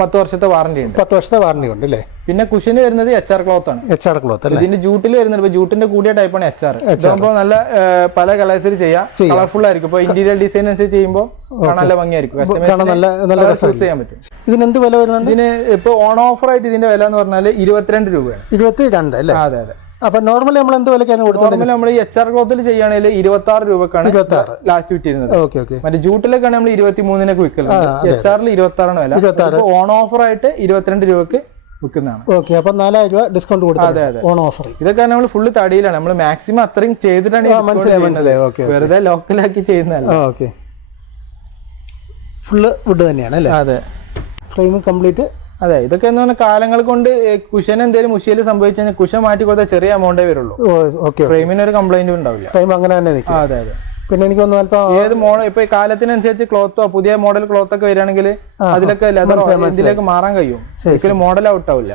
10 വർഷത്തെ വാറന്റി ഉണ്ട്. 10 വർഷത്തെ വാറന്റി ഉണ്ട് അല്ലേ. പിന്നെ കുഷന് വരുന്നത് HR ക്ലോത്ത് ആണ്. ഇതിന്റെ ജൂട്ടിൽ വരുന്നത് ജൂട്ടിന്റെ കൂടിയ ടൈപ്പാണ് HR. ഇതാകുമ്പോൾ നല്ല പല കളേഴ്സിൽ ചെയ്യാം, കളർഫുൾ ആയിരിക്കും. ഇപ്പൊ ഇന്റീരിയർ ഡിസൈൻ അനുസരിച്ച് ചെയ്യുമ്പോൾ നല്ല ഭംഗിയായിരിക്കും. ചൂസ് ചെയ്യാൻ പറ്റും. ഇതിന് എന്ത് വില വരുന്നുണ്ട്? ഇതിന് ഇപ്പൊ ഓൺ ഓഫർ ആയിട്ട് ഇതിന്റെ വില എന്ന് പറഞ്ഞാൽ 22 രൂപയാണ്. 22 അല്ലേ? അതെ. അപ്പൊ നോർമലി നമ്മൾ എന്ത് വിലക്കാണ് കൊടുത്തത്? നോർമലി നമ്മൾ ഈ HR ക്ലോത്തിൽ ചെയ്യുകയാണെങ്കിൽ 26 രൂപക്കാണ് ലാസ്റ്റ് വിറ്റിരുന്നത്. മറ്റേ ജൂട്ടിലൊക്കെയാണ് നമ്മൾ 23-നൊക്കെ വിൽക്കുന്നത്. HR-ൽ 26 വില. ഓൺ ഓഫർ ആയിട്ട് 22 രൂപക്ക് വിൽക്കുന്നതാണ്. അപ്പൊ 4,000 രൂപ ഡിസ്കൗണ്ട് കൊടുക്കും. അതെ. On offer. ഇതൊക്കെ നമ്മൾ ഫുള്ള് തടിയിലാണ്. നമ്മൾ മാക്സിമം അത്രയും ചെയ്തിട്ടാണ്, വെറുതെ ലോക്കലാക്കി ചെയ്യുന്നതല്ല. ഫുള്ള് വുഡ് തന്നെയാണ് അല്ലേ? അതെ. Frame complete. അതെ, ഇതൊക്കെ എന്ന് പറഞ്ഞാൽ കാലങ്ങൾ കൊണ്ട് കുഷൻ എന്തെങ്കിലും മുഷിയിൽ സംഭവിച്ചു കഴിഞ്ഞാൽ കുഷൻ മാറ്റി കൊടുത്താൽ ചെറിയ എമൗണ്ടേ വരുള്ളൂ. ഫ്രെയിമിന് ഒരു കംപ്ലൈന്റും ഉണ്ടാവില്ല. ഫ്രെയിം അങ്ങനെ തന്നെ. അതെ. പിന്നെ എനിക്ക് തോന്നുന്നു ഏത് മോഡൽ ഇപ്പൊ കാലത്തിനനുസരിച്ച് ക്ലോത്തോ പുതിയ മോഡൽ ക്ലോത്ത് ഒക്കെ വരികയാണെങ്കിൽ അതിലൊക്കെ ലെതറോ ഇതിലേക്ക് മാറാൻ കഴിയും. ഒരിക്കലും മോഡൽ ഔട്ട് ആവില്ല.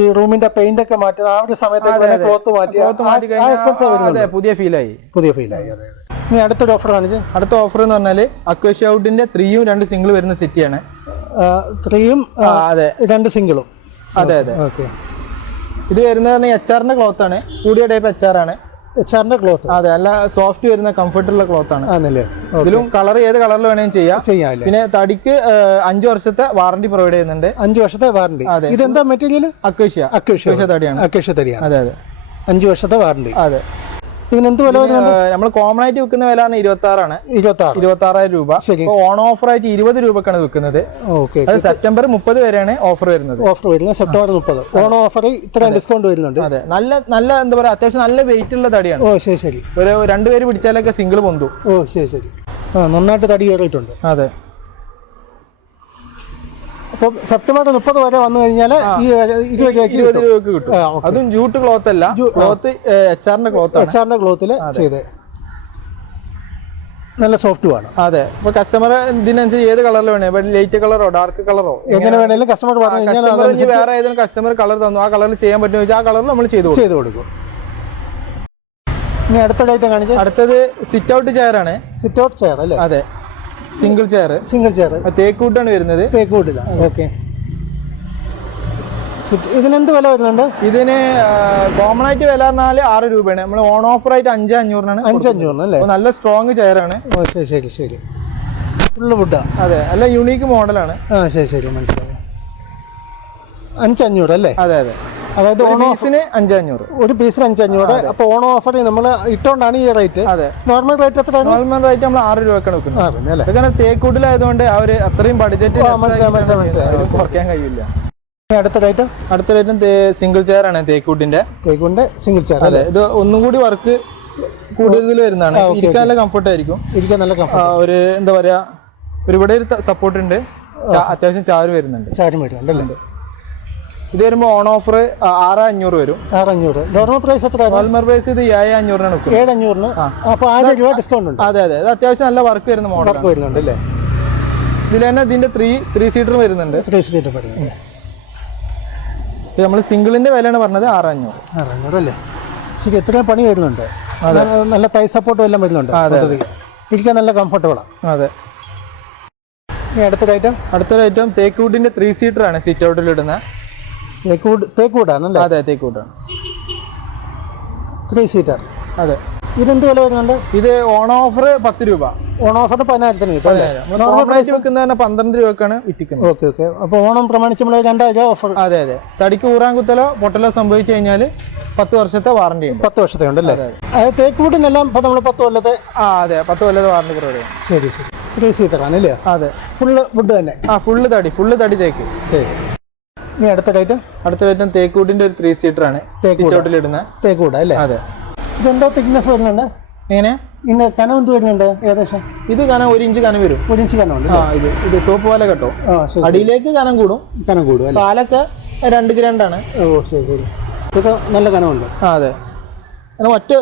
ഈ റൂമിന്റെ പെയിന്റ് ഒക്കെ മാറ്റുന്ന ആ ഒരു സമയത്ത് ക്ലോത്ത് മാറ്റി അതെ, പുതിയ ഫീലായി. ഇനി അടുത്തൊരു ഓഫർ കാണിച്ചു. അടുത്ത ഓഫർ എന്ന് പറഞ്ഞാൽ അക്വേഷ്യ വുഡിന്റെ 3ഉം 2 സിംഗിൾ വരുന്ന സെറ്റിയാണ്. 3ഉം 2 സിംഗിളും. അതെ. ഇത് വരുന്നത് HR-ന്റെ ക്ലോത്ത് ആണ്. കൂടിയ ടൈപ്പ് HR ആണ്. HR-ന്റെ ക്ലോത്ത്. അതെ, നല്ല സോഫ്റ്റ് വരുന്ന കംഫർട്ടുള്ള ക്ലോത്ത് ആണ്. ഇതിലും കളർ ഏത് കളറിൽ വേണമെങ്കിലും ചെയ്യാം. പിന്നെ തടിക്ക് 5 വർഷത്തെ വാറന്റി പ്രൊവൈഡ് ചെയ്യുന്നുണ്ട്. 5 വർഷത്തെ വാറന്റി. ഇതെന്താ മെറ്റീരിയൽ? അക്വേഷ്യ തടിയാണ്. അതെ. 5 വർഷത്തെ വാറന്റി. അതെ. ഇതിന് എന്ത് വില? നമ്മൾ കോമൺ ആയിട്ട് വിൽക്കുന്ന വില 26,000 രൂപ. ഓൺ ഓഫർ ആയിട്ട് 20 രൂപക്കാണ് വിൽക്കുന്നത്. അത് സെപ്റ്റംബർ 30 വരെയാണ് ഓഫർ വരുന്നത്. സെപ്റ്റംബർ 30 ഓൺ ഓഫർ ഇത്ര ഡിസ്കൗണ്ട് വരുന്നുണ്ട്. അതെ, നല്ല എന്താ പറയാ, അത്യാവശ്യം നല്ല വെയിറ്റ് ഉള്ള തടിയാണ്. ശരി. ഒരു 2 പേര് പിടിച്ചാലൊക്കെ സിംഗിൾ പൊന്തും. ശരി. നന്നായിട്ട് തടി കയറിയിട്ടുണ്ട്. അതെ. അപ്പം സെപ്റ്റംബർ 30 വരെ വന്നു കഴിഞ്ഞാൽ 20 രൂപക്ക് കിട്ടും. അതും ജൂട്ട് ക്ലോത്ത് അല്ല, ക്ലോത്ത് HR-ന്റെ ക്ലോത്തിൽ ചെയ്ത് നല്ല സോഫ്റ്റും ആണ്. അതെ. ഇപ്പൊ കസ്റ്റമർ ഇതിനനുസരിച്ച് ഏത് കളറിൽ വേണേ, ലൈറ്റ് കളറോ ഡാർക്ക് കളറോ എങ്ങനെ വേണേലും കസ്റ്റമർ വേറെ ഏതെങ്കിലും കസ്റ്റമർ കളർ തന്നു ആ കളറിൽ ചെയ്യാൻ പറ്റുമെന്ന് വെച്ചാൽ ആ കളറിൽ നമ്മൾ ചെയ്തു കൊടുക്കും. ഇനി അടുത്തതായിട്ട് കാണിച്ച്. അടുത്തത് സിറ്റ് ഔട്ട് ചെയറാണ്. സിറ്റ് ഔട്ട് ചെയർ അല്ലേ? അതെ, സിംഗിൾ ചെയർ. തേക്കൂട്ടാണ് വരുന്നത്. തേക്കൂട്ടില്ല. ഓക്കെ. ഇതിനെന്ത് വില വരുന്നുണ്ട്? ഇതിന് കോമൺ ആയിട്ട് വില പറഞ്ഞാൽ 6 രൂപയാണ്. നമ്മൾ ഓൺ ഓഫർ ആയിട്ട് 5,500 5,500 അല്ലേ? നല്ല സ്ട്രോങ് ചെയറാണ്. ശരി. ഫുള്ള് വുഡാ? അതെ, നല്ല യുണീക്ക് മോഡലാണ്. ശരി മനസ്സിലായി. 5,500 അല്ലേ? അതെ. അതായത് പീസിന് 5,500. ഒരു പീസിന് 5,500. അപ്പൊ ഓണം ഓഫർ നമ്മൾ ഇട്ടോണ്ടാണ് ഈ റേറ്റ്. അതെ. നോർമൽ റേറ്റ് എത്ര? നോർമൽ റേറ്റ് നമ്മൾ 6 രൂപക്കാണ് വെക്കുന്നത്. കാരണം തേക്കൂട്ടിലായതുകൊണ്ട് അവര് അത്രയും ബഡ്ജറ്റ് കുറയ്ക്കാൻ കഴിയില്ല. അടുത്ത റേറ്റും സിംഗിൾ ചെയർ ആണ്. തേക്കൂട്ടിന്റെ സിംഗിൾ ചെയർ. അതെ, ഇത് ഒന്നും കൂടി വർക്ക് കൂടുതൽ വരുന്നതാണ്. ഇരിക്കാൻ നല്ല കംഫർട്ട് ആയിരിക്കും. ഒരു എന്താ പറയാ, ഇവിടെ ഒരു സപ്പോർട്ട് ഉണ്ട്. അത്യാവശ്യം ചാര് വരുന്നുണ്ട്. ഇത് വരുമ്പോ ഓൺ ഓഫർ 6,500 വരും. 6,500. നോർമൽ പ്രൈസ് എത്ര? നോർമൽ പ്രൈസ് ഇത് 7,500 7,500. അപ്പൊ 1,000 രൂപ ഡിസ്കൗണ്ട് ഉണ്ട്. അതെ. ഇത് അത്യാവശ്യം നല്ല വർക്ക് വരുന്ന മോഡൽ വരുന്നുണ്ട് അല്ലേ? ഇതിൽ തന്നെ ഇതിന്റെ 3 സീറ്റർ വരുന്നുണ്ട്. 3 സീറ്റർ വരുന്നുണ്ട്. നമ്മൾ സിംഗിളിന്റെ വിലയാണ് പറഞ്ഞത് 6,500 അല്ലേ? ശരി. എത്രയും പണി വരുന്നുണ്ട്. നല്ല തൈ സപ്പോർട്ടും എല്ലാം വരുന്നുണ്ട്. ഇരിക്കാൻ നല്ല കംഫർട്ടബിളാണ്. അതെ. അടുത്തൊരു ഐറ്റം തേക്കൂട്ടിന്റെ 3 സീറ്റർ ആണ്. സിറ്റ് ഔട്ടിൽ ഇടുന്ന തേക്കൂടാണല്ലേ? അതെ, തേക്കൂട്ടാണ്. 3 സീറ്റർ. അതെ. ഇതിനെന്ത് വില വരുന്നുണ്ട്? ഇത് ഓൺ ഓഫർ 10 രൂപ. ഓൺ ഓഫർ 10,000 വെക്കുന്ന 12 രൂപക്കാണ് വിറ്റിക്കുന്നത്. ഓക്കെ. അപ്പൊ ഓണം പ്രമാണിച്ച് നമ്മൾ 2,000 ഓഫർ. അതെ. തടിക്ക് ഊറാൻ കുത്തലോ പൊട്ടലോ സംഭവിച്ചു കഴിഞ്ഞാൽ 10 വർഷത്തെ വാറണ്ടി ഉണ്ട്. 10 വർഷത്തെ ഉണ്ടല്ലേ? തേക്കൂട്ടിനെല്ലാം നമ്മൾ 10 കൊല്ലത്തെ. അതെ, 10 കൊല്ലത്തെ വാറണ്ടി കുറവ്. ശരി. 3 സീറ്റർ ആണല്ലേ? അതെ. ഫുള്ള് വുഡ് തന്നെ? ഫുള്ള് തടി തേക്ക്. ഇനി അടുത്ത ഐറ്റം തേക്കൂട്ടിന്റെ ഒരു 3 സീറ്റർ ആണ്. ഇടുന്ന തേക്കൂട അല്ലേ? അതെ. ഇതെന്തോ തിക്നെസ് വരുന്നുണ്ട്? എങ്ങനെയാ? ഇന്ന് കനം എന്ത് വരുന്നുണ്ട് ഏകദേശം? ഇത് കനം 1 ഇഞ്ച് കനം വരും. 1 ഇഞ്ച് കനമുണ്ട്. ഇത് ടോപ്പ് പോലെ കേട്ടോ. അടിയിലേക്ക് കനം കൂടും. കാലൊക്കെ 2 ഗ്രാൻഡാണ്. ശരി. ഇതൊക്കെ നല്ല കനമുണ്ട്. അതെ.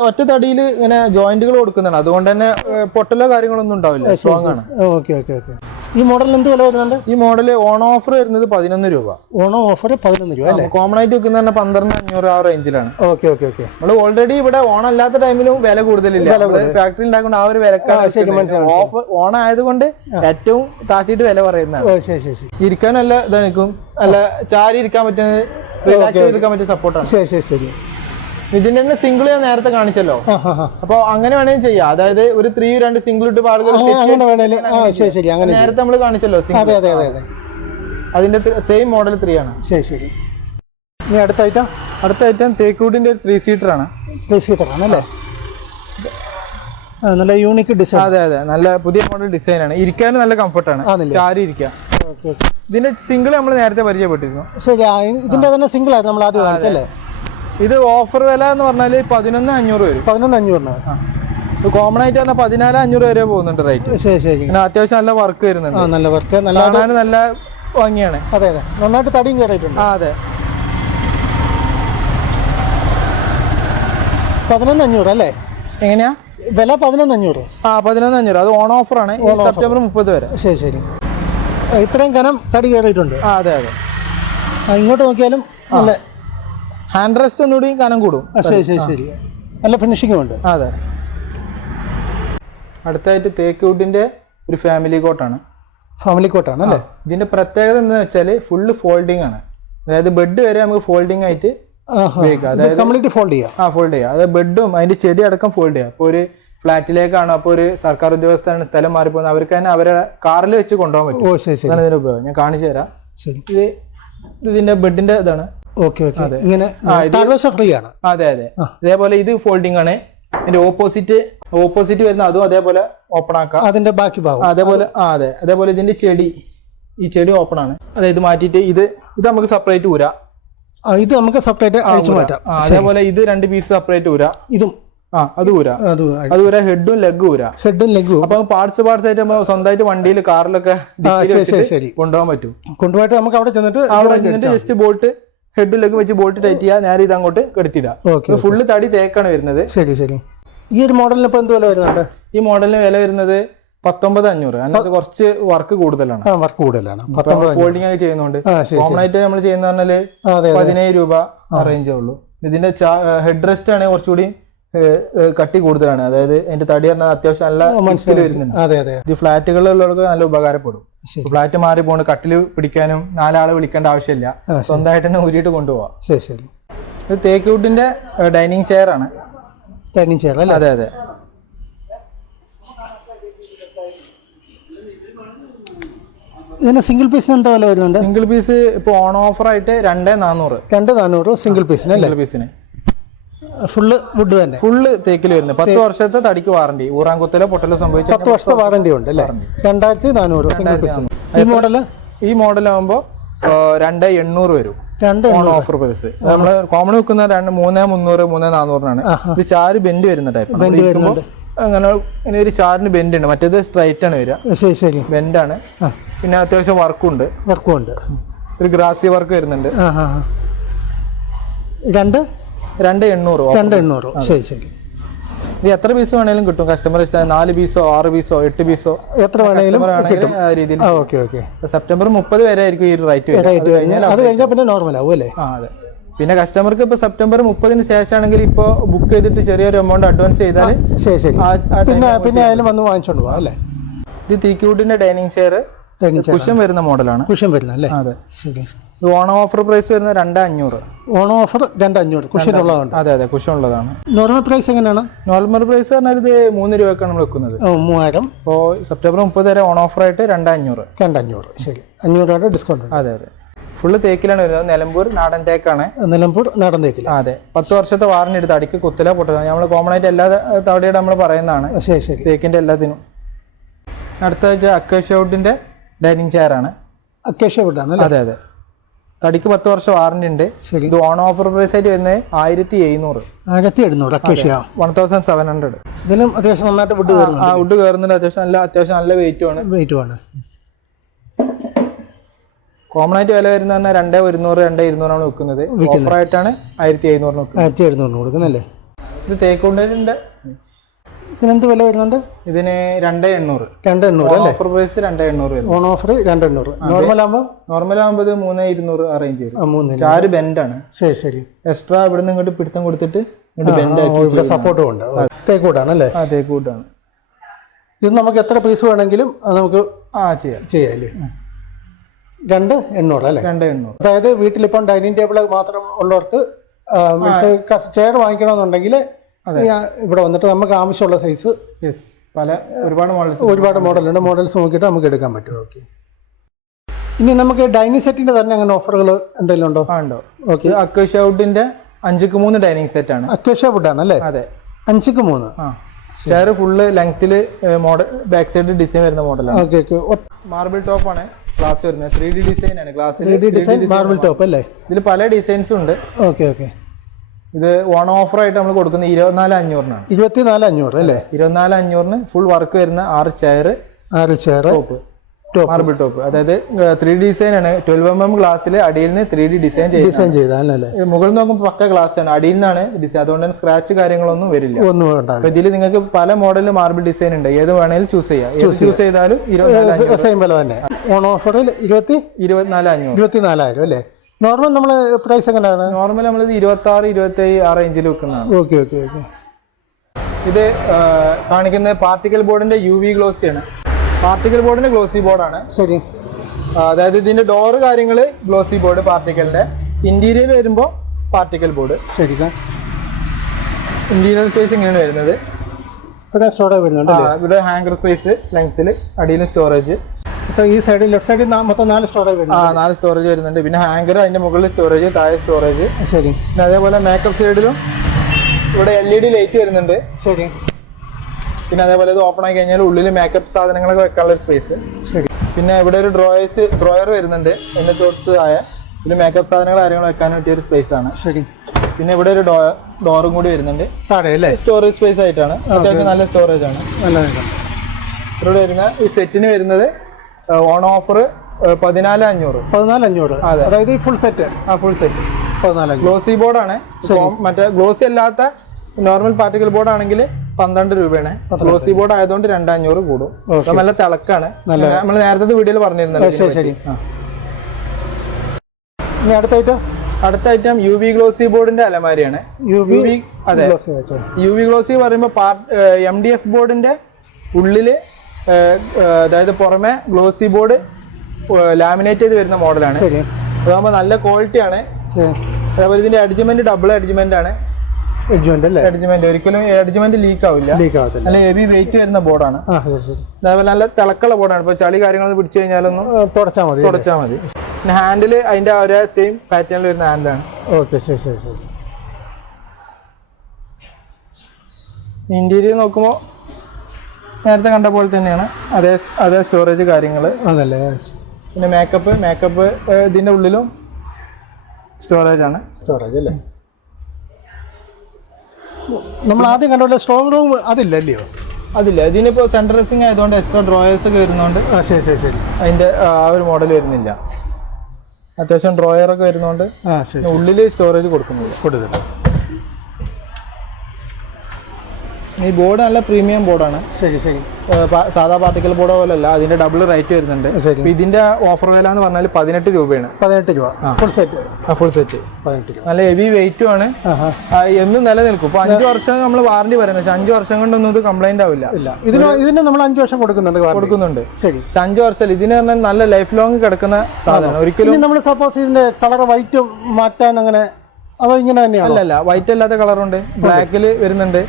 ഒറ്റ തടിയിൽ ഇങ്ങനെ ജോയിന്റുകൾ കൊടുക്കുന്നതാണ്. അതുകൊണ്ട് തന്നെ പൊട്ടലോ കാര്യങ്ങളൊന്നും ഉണ്ടാവില്ല. സ്ട്രോങ് ആണ്. ഓക്കെ. ഈ മോഡൽ എന്ത് വില വരുന്നുണ്ട്? ഈ മോഡൽ ഓൺ ഓഫർ വരുന്നത് 11 രൂപ. ഓണം ഓഫർ 11 രൂപ അല്ലേ? കോമൺ ആയിട്ട് വെക്കുന്ന 12,500 ആ റേഞ്ചിലാണ്. ഓക്കെ. നമ്മൾ ഓൾറെഡി ഇവിടെ ഓണം അല്ലാത്ത ടൈമിലും വില കൂടുതലില്ല. ഫാക്ടറി ഉണ്ടാക്കുന്ന ആ ഒരു വിലക്കാണ്. ഓഫർ ഓണം ആയതുകൊണ്ട് ഏറ്റവും താത്തിയിട്ട് വില പറയുന്നതാണ്. ഇരിക്കാൻ നല്ല ഇതായിരിക്കും. നല്ല ചാരി ഇരിക്കാൻ പറ്റുന്നത്, റിലാക്സ് ചെയ്തിരിക്കാൻ പറ്റിയ സപ്പോർട്ടാണ്. ശരി. ഇതിന്റെ തന്നെ സിംഗിൾ ഞാൻ നേരത്തെ കാണിച്ചല്ലോ. അപ്പൊ അങ്ങനെ വേണമെങ്കിൽ ചെയ്യാം. അതായത് ഒരു 2 സിംഗിൾ ഇട്ട് ആളുകൾ നേരത്തെ നമ്മൾ കാണിച്ചല്ലോ. അതിന്റെ സെയിം മോഡൽ 3 ആണ്. ശരി. ഇനി അടുത്ത ഐറ്റം തേക്കൂട്ടിന്റെ 3 സീറ്റർ ആണ്. 3 സീറ്റർ ആണല്ലേ? നല്ല യൂണിക് ഡിസൈൻ. അതെ. നല്ല പുതിയ മോഡൽ ഡിസൈൻ ആണ്. ഇരിക്കാൻ നല്ല കംഫർട്ടാണ്. ചാരി ഇരിക്കാം. ഇതിന്റെ സിംഗിൾ നമ്മൾ നേരത്തെ പരിചയപ്പെട്ടിരുന്നു. ശരി. ഇതിന്റെ തന്നെ സിംഗിൾ ആയിരുന്നു നമ്മൾ ആദ്യം കാണിച്ചല്ലേ? ഇത് ഓഫർ വില എന്ന് പറഞ്ഞാല് 11,500 വരും. 11,500. കോമൺ ആയിട്ട് പറഞ്ഞാൽ 14,500 വരെ പോകുന്നുണ്ട് റേറ്റ്. ശരി. അത്യാവശ്യം നല്ല വർക്ക് വരുന്നുണ്ട്. നല്ല വർക്ക്, കാണാൻ നല്ല ഭംഗിയാണ്. അതെ. നന്നായിട്ട് തടിയും കയറിയിട്ടുണ്ട്. അതെ. 11,500 അല്ലേ? എങ്ങനെയാ വില? 11,500. 11,500. അത് ഓൺ ഓഫർ ആണ്. സെപ്റ്റംബർ 30 വരെ. ശരി. ഇത്രയും കനം തടി കയറിയിട്ടുണ്ട്. അതെ. ഇങ്ങോട്ട് നോക്കിയാലും നല്ല ഹാൻഡ് റെസ്റ്റ് ഒന്നുകൂടി കനം കൂടും. ശരി. നല്ല ഫിനിഷിംഗും ഉണ്ട്. അതെ. അടുത്തായിട്ട് തേക്കൂട്ടിന്റെ ഒരു ഫാമിലി കോട്ടാണ്. അല്ലേ? ഇതിന്റെ പ്രത്യേകത എന്താണെന്ന് വെച്ചാൽ ഫുള്ള് ഫോൾഡിംഗ് ആണ്. അതായത് ബെഡ് വരെ നമുക്ക് ഫോൾഡിംഗ് ആയിട്ട് ഉപയോഗിക്കാം. അതായത് കംപ്ലീറ്റ് ഫോൾഡ് ചെയ്യാം. അതായത് ബെഡും അതിന്റെ ചെടി അടക്കം ഫോൾഡ് ചെയ്യാം. അപ്പോൾ ഒരു ഫ്ലാറ്റിലേക്കാണ്, അപ്പോൾ ഒരു സർക്കാർ ഉദ്യോഗസ്ഥരാണ് സ്ഥലം മാറിപ്പോകുന്നത്, അവർക്ക് തന്നെ അവരെ കാറിൽ വെച്ച് കൊണ്ടുപോകാൻ പറ്റും. അതാണ് ഇതിന്റെ ഉപയോഗം. ഞാൻ കാണിച്ചു തരാം. ഇതിന്റെ ബെഡിന്റെ ഇതാണ്. ഇങ്ങനെ ഫ്രീ ആണ്. അതെ. ഇതേപോലെ ഇത് ഫോൾഡിംഗ് ആണ്. ഇതിന്റെ ഓപ്പോസിറ്റ് വരുന്ന അതും അതേപോലെ ഓപ്പൺ ആക്കാം. അതിന്റെ ബാക്കി ഭാഗം അതേപോലെ ഇതിന്റെ ഈ ചെടി ഓപ്പൺ ആണ്. അതായത് മാറ്റിയിട്ട് ഇത് നമുക്ക് സെപ്പറേറ്റ് ഊരാ. ഇത് നമുക്ക് സെപ്പറേറ്റ് അഴിച്ചു മാറ്റാം. അതേപോലെ ഇത് 2 പീസ് സെപ്പറേറ്റ് ഊരാ. ഇതും അത് ഊരാ. ഹെഡും ലെഗും ഊരാ. അപ്പൊ പാർട്സ് ആയിട്ട് നമ്മൾ സ്വന്തമായിട്ട് വണ്ടിയിൽ കാറിലൊക്കെ കൊണ്ടുപോകാൻ പറ്റും. കൊണ്ടുപോയിട്ട് നമുക്ക് അവിടെ ചെന്നിട്ട് ജസ്റ്റ് ബോൾട്ട് ഹെഡും ലെഗും വെച്ച് ബോൾട്ട് ടൈറ്റ് ചെയ്യാം. നേരെ ഇത് അങ്ങോട്ട് കെടുത്തിടാം. ഫുള്ള് തടി തേക്കാണ് വരുന്നത്. ശരി. ഈ ഒരു മോഡലിന് ഇപ്പൊ എന്ത് വില വരുന്നുണ്ട്? ഈ മോഡലിന് വില വരുന്നത് 19,500. അതിനകത്ത് കുറച്ച് വർക്ക് കൂടുതലാണ്. ഫോൾഡിംഗ് ഒക്കെ ചെയ്യുന്നതുകൊണ്ട്. കോമൺ ആയിട്ട് നമ്മൾ ചെയ്യുന്ന പറഞ്ഞാല് 17 രൂപ റേഞ്ചേ ഉള്ളൂ. ഇതിന്റെ ഹെഡ് റെസ്റ്റ് ആണ് കുറച്ചുകൂടി കട്ടി കൂടുതലാണ്. അതായത് അതിന്റെ തടി പറഞ്ഞാൽ അത്യാവശ്യം നല്ല മനസ്സിൽ വരുന്നുണ്ട്. അതെ അതെ. ഇത് ഫ്ലാറ്റുകളിലുള്ളവർക്ക് നല്ല ഉപകാരപ്പെടും. ഫ്ലാറ്റ് മാറി പോണ് കട്ടില് പിടിക്കാനും 4 ആളെ വിളിക്കേണ്ട ആവശ്യമില്ല, സ്വന്തമായിട്ട് തന്നെ ഊരിയിട്ട് കൊണ്ടുപോവാം. ശരി ശരി. ഇത് തേക്ക് വുഡിന്റെ ഡൈനിങ് ചെയർ ആണ്. ഡൈനിങ് ചെയർ അല്ലേ? അതെ അതെ. ഇതിന് സിംഗിൾ പീസിന് എന്താ വില വരുന്നുണ്ട്? സിംഗിൾ പീസ് ഇപ്പൊ ഓൺ ഓഫർ ആയിട്ട് 2400. 2400 സിംഗിൾ പീസിന്. സിംഗിൾ പീസിന് ഫുള്ള് വുഡ് തന്നെ, ഫുള്ള് തേക്കിൽ വരുന്നത്. 10 വർഷത്തെ തടിക്ക് വാറണ്ടി. ഊറാങ്കുത്തലോ പൊട്ടലോ സംഭവിച്ച 10 വർഷത്തെ വാറണ്ടി ഉണ്ട് അല്ലേ? 2400 സിംഗിൾ പീസിന്. ഈ മോഡൽ ആകുമ്പോൾ 2800 വരും. On offer price. നമ്മള് കോമൺ വെക്കുന്ന 3300 3400 ഇത് ചാര് ബെൻഡ് വരുന്ന ടൈപ്പ്. അങ്ങനെ ഒരു ചാറിന് ബെൻഡ് ഉണ്ട്, മറ്റേത് സ്ട്രൈറ്റ് ആണ് വരിക. ശരി ശരി. ബെൻഡാണ്. പിന്നെ അത്യാവശ്യം വർക്കും ഉണ്ട്. ഒരു ഗ്രാസി വർക്ക് വരുന്നുണ്ട്. 2800. ശരി ശരി. ഇത് എത്ര പീസ് വേണേലും കിട്ടും. കസ്റ്റമർ 4 പീസോ 6 പീസോ 8 പീസോ എത്ര വേണേലും രീതിയിൽ. ഓക്കെ. സെപ്റ്റംബർ 30 വരെ ആയിരിക്കും ഈ റേറ്റ്. അത് കഴിഞ്ഞാൽ പിന്നെ നോർമൽ ആവും അല്ലേ? അതെ. പിന്നെ കസ്റ്റമർക്ക് ഇപ്പൊ സെപ്റ്റംബർ 30 ശേഷമാണെങ്കിൽ ഇപ്പൊ ബുക്ക് ചെയ്തിട്ട് ചെറിയൊരു എമൗണ്ട് അഡ്വാൻസ് ചെയ്താൽ പിന്നെ ആയാലും വന്ന് വാങ്ങിച്ചോണ്ട് പോവാം അല്ലേ? ഇത് തീക്കൂട്ടിന്റെ ഡൈനിങ് ചെയർ കുഷൻ വരുന്ന മോഡലാണ്. കുഷൻ വരുന്ന അല്ലേ? അതെ. ശരി. ഓണം ഓഫർ പ്രൈസ് വരുന്നത് 2500. ഓണം ഓഫർ 2500 കുഷൻ ഉള്ളതാണ്. അതെ അതെ, കുഷൻ ഉള്ളതാണ്. നോർമൽ പ്രൈസ് എങ്ങനെയാണ്? നോർമൽ പ്രൈസ് പറഞ്ഞാൽ ഇത് 3 രൂപക്കാണ് നമ്മൾ വെക്കുന്നത്. 3000. ഇപ്പോൾ സെപ്റ്റംബർ 30 വരെ ഓൺ ഓഫർ ആയിട്ട് 2500. ശരി, 500 ഡിസ്കൗണ്ട്. അതെ അതെ. ഫുള്ള് തേക്കിലാണ് വരുന്നത്. നിലമ്പൂർ നാടൻ തേക്കാണ്. നിലമ്പൂർ നാടൻ തേക്കിൽ. അതെ. 10 വർഷത്തെ വാറണ്ടി എടുത്ത് അടിക്ക് കുത്തല പൊട്ടുക. നമ്മൾ കോമൺ ആയിട്ട് എല്ലാ തവണയും നമ്മൾ പറയുന്നതാണ്. ശരി ശരി. തേക്കിന്റെ എല്ലാത്തിനും. അടുത്ത അക്കേഷ്യ വുഡിന്റെ ഡൈനിങ് ചെയർ ആണ്. അക്കേഷ്യ വുഡാണ്. അതെ അതെ. തടിക്ക് 10 വർഷം വാറണ്ടി ഉണ്ട്. ശരി. ഇത് ഓൺ ഓഫർ പ്രൈസ് ആയിട്ട് വരുന്നത് 1700. 1700 അക്കേഷ്യ. 1700. ഇതിലും അത്യാവശ്യം നന്നായിട്ട് വുഡ് കയറുന്നുണ്ട്. വുഡ് കയറുന്നുണ്ട്. അത്യാവശ്യം നല്ല വെയിറ്റുമാണ്. കോമൺ ആയിട്ട് വില വരുന്ന 2100 2200 വെക്കുന്നത്. ഓഫറായിട്ടാണ് 1700 കൊടുക്കുന്നല്ലേ? ഇത് തേക്കുണ്ടിന്റെ ഇതിനെന്ത് വില വരുന്നുണ്ട്? ഇതിന് 2800. ഓഫർ പ്രൈസ് 2800 വരും. On offer 2800. നോർമൽ ആകുമ്പോൾ 3200 അറേഞ്ച് ചെയ്യും. ചാര് ബെൻഡാണ്. ശരി ശരി. എക്സ്ട്രാ ഇവിടെ നിന്ന് ഇങ്ങോട്ട് പിടുത്തം കൊടുത്തിട്ട് ബെൻഡ് ആക്കി സപ്പോർട്ടും ഉണ്ട്. തേക്കൂട്ടാണ് അല്ലേ? തേക്കൂട്ടാണ്. ഇത് നമുക്ക് എത്ര പീസ് വേണമെങ്കിലും നമുക്ക് ചെയ്യാം അല്ലേ? 2800 അല്ലേ? 2800. അതായത് വീട്ടിലിപ്പം ഡൈനിങ് ടേബിൾ മാത്രം ഉള്ളവർക്ക് ചെയർ വാങ്ങിക്കണമെന്നുണ്ടെങ്കിൽ ഇവിടെ വന്നിട്ട് നമുക്ക് ആവശ്യമുള്ള സൈസ് ഒരുപാട് മോഡലുണ്ട്. മോഡൽസ് നോക്കിയിട്ട് നമുക്ക് എടുക്കാൻ പറ്റും. ഓക്കെ. ഇനി നമുക്ക് ഡൈനിങ് സെറ്റിന്റെ തന്നെ അങ്ങനെ ഓഫറുകൾ എന്തെങ്കിലും ഉണ്ടോ? ഉണ്ടോ. ഓക്കെ. അക്കേഷ്യ വുഡിന്റെ 5x3 ഡൈനിങ് സെറ്റ് ആണ്. അക്കേഷ്യ വുഡാണ് അല്ലേ? അതെ. 5x3. ചെയർ ഫുള്ള് ലെങ്ത്തില് മോഡൽ ബാക്ക് സൈഡ് ഡിസൈൻ വരുന്ന മോഡലാണ്. ഓക്കെ. മാർബിൾ ടോപ്പ് ആണ് ഗ്ലാസ് വരുന്നത്. 3D ഡിസൈൻ ആണ് ഗ്ലാസ്സിൽ. മാർബിൾ ടോപ്പ് അല്ലേ? ഇതിൽ പല ഡിസൈൻസും ഉണ്ട്. ഓക്കെ. ഇത് ഓൺ ഓഫർ ആയിട്ട് നമ്മൾ കൊടുക്കുന്നത് 24,500. 24,500 അല്ലേ? 24,500 ഫുൾ വർക്ക് വരുന്ന 6 ചെയർ ടോപ്പ് മാർബിൾ ടോപ്പ്. അതായത് 3D ഡിസൈൻ ആണ്. 12mm ഗ്ലാസ്സിൽ അടിയിൽ നിന്ന് 3D ഡിസൈൻ ചെയ്താലേ? മുകളിൽ നോക്കുമ്പോൾ പക്ക ഗ്ലാസ് ആണ്, അടിയിൽ നിന്നാണ് ഡിസൈൻ. അതുകൊണ്ട് തന്നെ സ്ക്രാച്ച് കാര്യങ്ങളൊന്നും വരില്ല. ഒന്നും ഇതിൽ നിങ്ങൾക്ക് പല മോഡലിൽ മാർബിൾ ഡിസൈൻ ഉണ്ട്. ഏത് വേണേലും ചൂസ് ചെയ്യാം. ചൂസ് ചെയ്താലും 24,500 തന്നെ. ഓൺ ഓഫറിൽ 24,000 അല്ലേ? നോർമൽ നമ്മള് പ്രൈസ് എങ്ങനെയാണ്? നോർമൽ നമ്മളിത് 26 27 ആ റേഞ്ചിൽ വെക്കുന്നതാണ്. ഓക്കെ. ഇത് കാണിക്കുന്നത് പാർട്ടിക്കൽ ബോർഡിന്റെ UV ഗ്ലോസി ആണ്. പാർട്ടിക്കൽ ബോർഡിന്റെ ഗ്ലോസി ബോർഡാണ്. ശരി. അതായത് ഇതിന്റെ ഡോറ് കാര്യങ്ങള് ഗ്ലോസി ബോർഡ് പാർട്ടിക്കലിന്റെ. ഇന്റീരിയർ വരുമ്പോൾ പാർട്ടിക്കൽ ബോർഡ്. ശരി. ഇന്റീരിയർ സ്പേസ് ഇങ്ങനെയാണ് വരുന്നത്. ഇവിടെ ഹാങ്കർ സ്പേസ് ലെങ്ത്തിൽ, അടിയിൽ സ്റ്റോറേജ്. ഈ സൈഡിൽ ലെഫ്റ്റ് സൈഡിൽ മൊത്തം 4 സ്റ്റോറേജ് വരുന്നുണ്ട്. 4 സ്റ്റോറേജ് വരുന്നുണ്ട്. പിന്നെ ഹാങ്കർ, അതിന്റെ മുകളിൽ സ്റ്റോറേജ്, താഴെ സ്റ്റോറേജ്. ശരി. പിന്നെ അതേപോലെ മേക്കപ്പ് സൈഡിലും ഇവിടെ LED ലൈറ്റ് വരുന്നുണ്ട്. ശരി. പിന്നെ അതേപോലെ ഇത് ഓപ്പൺ ആയി കഴിഞ്ഞാൽ ഉള്ളിൽ മേക്കപ്പ് സാധനങ്ങളൊക്കെ വെക്കാനുള്ള ഒരു സ്പേസ്. ശരി. പിന്നെ ഇവിടെ ഒരു ഡ്രോയർ വരുന്നുണ്ട്. അതിന്റെ തൊട്ട് താഴെ ഇതിൽ മേക്കപ്പ് സാധനങ്ങൾ കാര്യങ്ങൾ വെക്കാൻ പറ്റിയ ഒരു സ്പേസ് ആണ്. ശരി. പിന്നെ ഇവിടെ ഒരു ഡോറും കൂടി വരുന്നുണ്ട് താഴെ അല്ലേ? സ്റ്റോറേജ് സ്പേസ് ആയിട്ടാണ്. അത്യാവശ്യം നല്ല സ്റ്റോറേജ് ആണ്. ഇവിടെ വരുന്ന ഈ സെറ്റിന് വരുന്നത് ഓൺ ഓഫർ 14,500. അതായത് full set. Full set 14,500. Glossy ബോർഡാണ്. മറ്റേ ഗ്ലോസി അല്ലാത്ത നോർമൽ പാർട്ടിക്കൽ ബോർഡ് ആണെങ്കിൽ 12 രൂപയാണ്. ഗ്ലോസി ബോർഡ് ആയതുകൊണ്ട് 2,500 കൂടും. നല്ല തിളക്കാണ്. നമ്മൾ നേരത്തെ വീഡിയോയിൽ പറഞ്ഞിരുന്നല്ലോ. ശരി. ഇനി അടുത്തായിട്ട് അടുത്ത ഐറ്റം UV ഗ്ലോസി ബോർഡിന്റെ അലമാരിയാണ്. അതെ, UV ഗ്ലോസി പറയുമ്പോൾ MDF ബോർഡിന്റെ ഉള്ളില് അതായത് പുറമെ ഗ്ലോസി ബോർഡ് ലാമിനേറ്റ് ചെയ്ത് വരുന്ന മോഡലാണ്. അതാകുമ്പോൾ നല്ല ക്വാളിറ്റിയാണ്. അതേപോലെ ഇതിന്റെ അഡ്ജമെന്റ് ഡബിൾ അഡ്ജമെന്റ് ആണ്. അഡ്ജമെന്റ് ഒരിക്കലും അഡ്ജമെന്റ് ലീക്ക് ആവില്ല. നല്ല ഹെവി വെയിറ്റ് വരുന്ന ബോർഡാണ്. അതേപോലെ നല്ല തിളക്കുള്ള ബോർഡാണ്. ഇപ്പൊ ചളി കാര്യങ്ങളൊന്നും പിടിച്ചു കഴിഞ്ഞാലൊന്നും തുടച്ചാൽ മതി. പിന്നെ ഹാൻഡില് അതിന്റെ ഒരേ സെയിം പാറ്റേണിൽ വരുന്ന ഹാൻഡിലാണ്. ഇന്റീരിയർ നോക്കുമ്പോൾ നേരത്തെ കണ്ട പോലെ തന്നെയാണ്. അതേ സ്റ്റോറേജ് കാര്യങ്ങൾ. പിന്നെ മേക്കപ്പ് ഇതിന്റെ ഉള്ളിലും സ്റ്റോറേജ് ആണ്. അല്ലേ? നമ്മൾ ആദ്യം കണ്ട സ്ട്രോങ് റൂം അതില്ലല്ലോ? അതില്ല. ഇതിനിപ്പോ സെൻട്രൽ ഡ്രസ്സിംഗ് ആയതുകൊണ്ട് എക്സ്ട്രാ ഡ്രോയേഴ്സ് ഒക്കെ വരുന്നോണ്ട് അതിന്റെ ആ ഒരു മോഡൽ വരുന്നില്ല. അത്യാവശ്യം ഡ്രോയർ ഒക്കെ വരുന്നോണ്ട് ഉള്ളില് സ്റ്റോറേജ് കൊടുക്കുന്നില്ല. ഈ ബോർഡ് നല്ല പ്രീമിയം ബോർഡാണ്. സാധാ പാർട്ടിക്കൽ ബോർഡ് പോലല്ല, അതിന്റെ ഡബിൾ റേറ്റ് വരുന്നുണ്ട്. ഇതിന്റെ ഓഫർ വില എന്ന് പറഞ്ഞാൽ 18 രൂപയാണ്. 18 രൂപ ഫുൾ സെറ്റ്. 18 രൂപ. നല്ല ഹെവി വെയിറ്റും ആണ്. എന്നും നിലനിൽക്കും. ഇപ്പൊ 5 വർഷം നമ്മൾ വാറണ്ടി പറയുന്നത്, പക്ഷെ 5 വർഷം കൊണ്ടൊന്നും ഇത് കംപ്ലൈന്റ് ആവില്ല. ഇതിന് നമ്മൾ 5 വർഷം കൊടുക്കുന്നുണ്ട്. ശരി, 5 വർഷം. ഇതിന് പറഞ്ഞാൽ നല്ല ലൈഫ് ലോങ് കിടക്കുന്ന സാധനം. ഒരിക്കലും നമ്മൾ സപ്പോസ് ഇതിന്റെ കളർ വൈറ്റ് മാറ്റാൻ അങ്ങനെ അതോ ഇങ്ങനെ തന്നെയാണ്? അല്ലല്ല, വൈറ്റ് അല്ലാത്ത കളറുണ്ട്, ബ്ലാക്കില് വരുന്നുണ്ട്.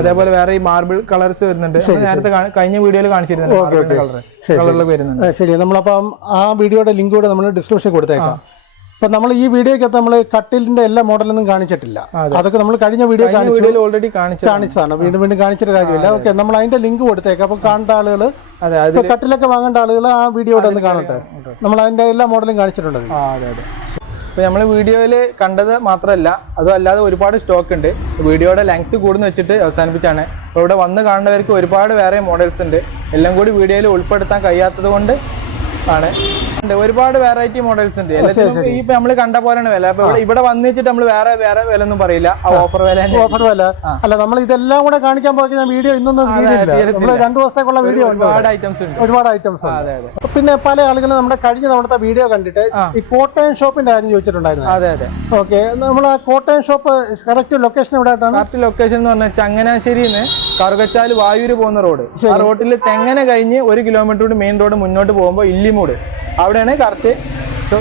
അതേപോലെ വേറെ ഈ മാർബിൾ കളേഴ്സ് വരുന്നുണ്ട്. നേരത്തെ കഴിഞ്ഞ വീഡിയോയിൽ കാണിച്ചിരുന്നുണ്ട്. ശരി, നമ്മളപ്പം ആ വീഡിയോയുടെ ലിങ്ക് കൂടെ നമ്മൾ ഡിസ്ക്രിപ്ഷൻ കൊടുത്തേക്കാം. അപ്പൊ നമ്മൾ ഈ വീഡിയോക്കകത്ത് നമ്മൾ കട്ടിലിന്റെ എല്ലാ മോഡലൊന്നും കാണിച്ചിട്ടില്ല. അതൊക്കെ നമ്മൾ കഴിഞ്ഞ വീഡിയോയിൽ ഓൾറെഡി കാണിച്ചതാണ്. വീണ്ടും കാണിച്ചിട്ട് കാര്യമില്ല. ഓക്കെ, നമ്മൾ അതിന്റെ ലിങ്ക് കൊടുത്തേക്കാം. അപ്പൊ കാണേണ്ട ആളുകൾ, കട്ടിലൊക്കെ വാങ്ങേണ്ട ആളുകൾ ആ വീഡിയോയുടെ ഒന്ന് കാണട്ടെ. നമ്മൾ അതിന്റെ എല്ലാ മോഡലും കാണിച്ചിട്ടുണ്ട്. ഇപ്പോൾ നമ്മൾ വീഡിയോയിൽ കണ്ടത് മാത്രമല്ല, അതും അല്ലാതെ ഒരുപാട് സ്റ്റോക്ക് ഉണ്ട്. വീഡിയോയുടെ ലെങ്ത് കൂടുന്ന വെച്ചിട്ട് അവസാനിപ്പിച്ചാണ്. അപ്പോൾ ഇവിടെ വന്ന് കാണുന്നവർക്ക് ഒരുപാട് വേറെ മോഡൽസ് ഉണ്ട്. എല്ലാം കൂടി വീഡിയോയിൽ ഉൾപ്പെടുത്താൻ കഴിയാത്തത് കൊണ്ട് ആണ്. ഒരുപാട് വെറൈറ്റി മോഡൽസ് ഉണ്ട്. ഈ നമ്മൾ കണ്ട പോലെയാണ് വില. അപ്പൊ ഇവിടെ വന്നിട്ട് നമ്മൾ വേറെ വില ഒന്നും പറയില്ല. ഓഫർ വില അല്ല, നമ്മൾ ഇതെല്ലാം കൂടെ കാണിക്കാൻ പോയി വീഡിയോ ഇന്നൊന്നും 2 ദിവസത്തേക്കുള്ള വീഡിയോ ഒരുപാട് ഐറ്റംസ് ഉണ്ട്. പിന്നെ പല ആളുകളും നമ്മുടെ കഴിഞ്ഞ തവണത്തെ വീഡിയോ കണ്ടിട്ട് ഈ കോട്ടയം ഷോപ്പിന്റെ കാര്യം ചോദിച്ചിട്ടുണ്ടായിരുന്നു. അതെ. ഓക്കെ, നമ്മൾ ആ കോട്ടയം ഷോപ്പ് കറക്റ്റ് ലൊക്കേഷൻ എവിടെ ആയിട്ടാണ്? കറക്റ്റ് ലൊക്കേഷൻ എന്ന് പറഞ്ഞാൽ ചങ്ങനാശ്ശേരിന്ന് കറുകച്ചാൽ വായൂര് പോകുന്ന റോഡ്. ആ റോഡിൽ തെങ്ങനെ കഴിഞ്ഞ് 1 കിലോമീറ്റർ കൂടി മെയിൻ റോഡ് മുന്നോട്ട് പോകുമ്പോൾ ഇല്ലിമൂട്, അവിടെയാണ് കറക്റ്റ്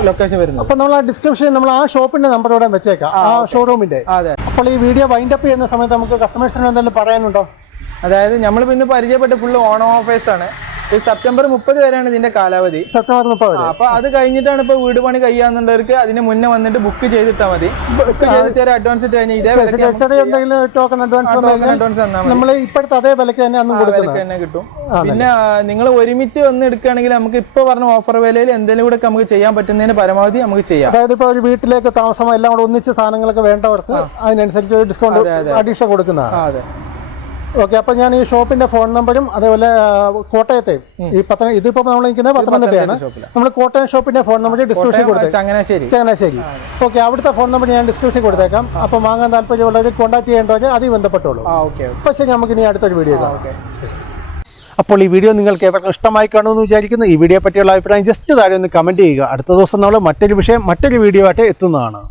ലൊക്കേഷൻ വരുന്നത്. അപ്പൊ നമ്മൾ ആ ഡിസ്ക്രിപ്ഷനിൽ നമ്മൾ ആ ഷോപ്പിന്റെ നമ്പർ ഇവിടെ വെച്ചേക്കാം, ആ ഷോറൂമിന്റെ. അതെ. അപ്പോൾ ഈ വീഡിയോ വൈൻഡപ്പ് ചെയ്യുന്ന സമയത്ത് നമുക്ക് കസ്റ്റമേഴ്സിന് എന്തെങ്കിലും പറയാനുണ്ടോ? അതായത് നമ്മളിപ്പോ ഇന്ന് പരിചയപ്പെട്ട ഫുള്ള് ഓണം ഓഫേഴ്സ് ആണ്. ഈ സെപ്റ്റംബർ 30 വരെയാണ് ഇതിന്റെ കാലാവധി. സെപ്റ്റംബർ 30. അപ്പൊ അത് കഴിഞ്ഞിട്ടാണ് ഇപ്പൊ വീട് പണി കഴിയാന്നുള്ളവർക്ക് അതിന് മുന്നേ വന്നിട്ട് ബുക്ക് ചെയ്തിട്ടാൽ മതി. ചെറിയ അഡ്വാൻസ് ഇട്ട് കഴിഞ്ഞാൽ ഇതേ എന്തെങ്കിലും ടോക്കൺ അഡ്വാൻസ് നമ്മൾ ഇപ്പോഴത്തെ അതേ വിലക്ക് തന്നെ കിട്ടും. പിന്നെ നിങ്ങൾ ഒരുമിച്ച് വന്ന് എടുക്കുകയാണെങ്കിൽ നമുക്ക് ഇപ്പൊ പറഞ്ഞ ഓഫർ വിലയിൽ എന്തെങ്കിലും കൂടെ നമുക്ക് ചെയ്യാൻ പറ്റുന്നതിന് പരമാവധി നമുക്ക് ചെയ്യാം. അതായത് ഇപ്പൊ ഒരു വീട്ടിലേക്ക് താമസം എല്ലാം കൂടെ ഒന്നിച്ച് സാധനങ്ങളൊക്കെ വേണ്ടവർക്ക് അതിനനുസരിച്ച് ഡിസ്കൗണ്ട് അഡീഷണൽ കൊടുക്കുന്നതാണ്. അതെ. ഓക്കെ, അപ്പൊ ഞാൻ ഈ ഷോപ്പിന്റെ ഫോൺ നമ്പറും അതേപോലെ കോട്ടയത്തെ ഈ ഇതിപ്പോ നമ്മൾ നിൽക്കുന്നത് പത്തനംതിട്ടയാണ്. നമ്മൾ കോട്ടയം ഷോപ്പിന്റെ ഫോൺ നമ്പർ ഡിസ്ക്രിപ്ഷൻ കൊടുത്തേക്കാം. ചങ്ങനാശ്ശേരി. ഓക്കെ, അവിടുത്തെ ഫോൺ നമ്പർ ഞാൻ ഡിസ്ക്രിപ്ഷൻ കൊടുത്തേക്കാം. അപ്പൊ വാങ്ങാൻ താല്പര്യമുള്ളവർ കോൺടാക്ട് ചെയ്യേണ്ടവർ അതിൽ ബന്ധപ്പെട്ടോളൂ. അപ്പൊ ശരി, നമുക്ക് ഇനി അടുത്തൊരു വീഡിയോ കാണാം. അപ്പോൾ ഈ വീഡിയോ നിങ്ങൾക്ക് ഏവർക്കും ഇഷ്ടമായി കാണുമെന്ന് വിചാരിക്കുന്നു. ഈ വീഡിയോ പറ്റിയുള്ള അഭിപ്രായം ജസ്റ്റ് താഴെ ഒന്ന് കമന്റ് ചെയ്യുക. അടുത്ത ദിവസം നമ്മൾ മറ്റൊരു വിഷയം മറ്റൊരു വീഡിയോ ആയിട്ട് എത്തുന്നതാണ്.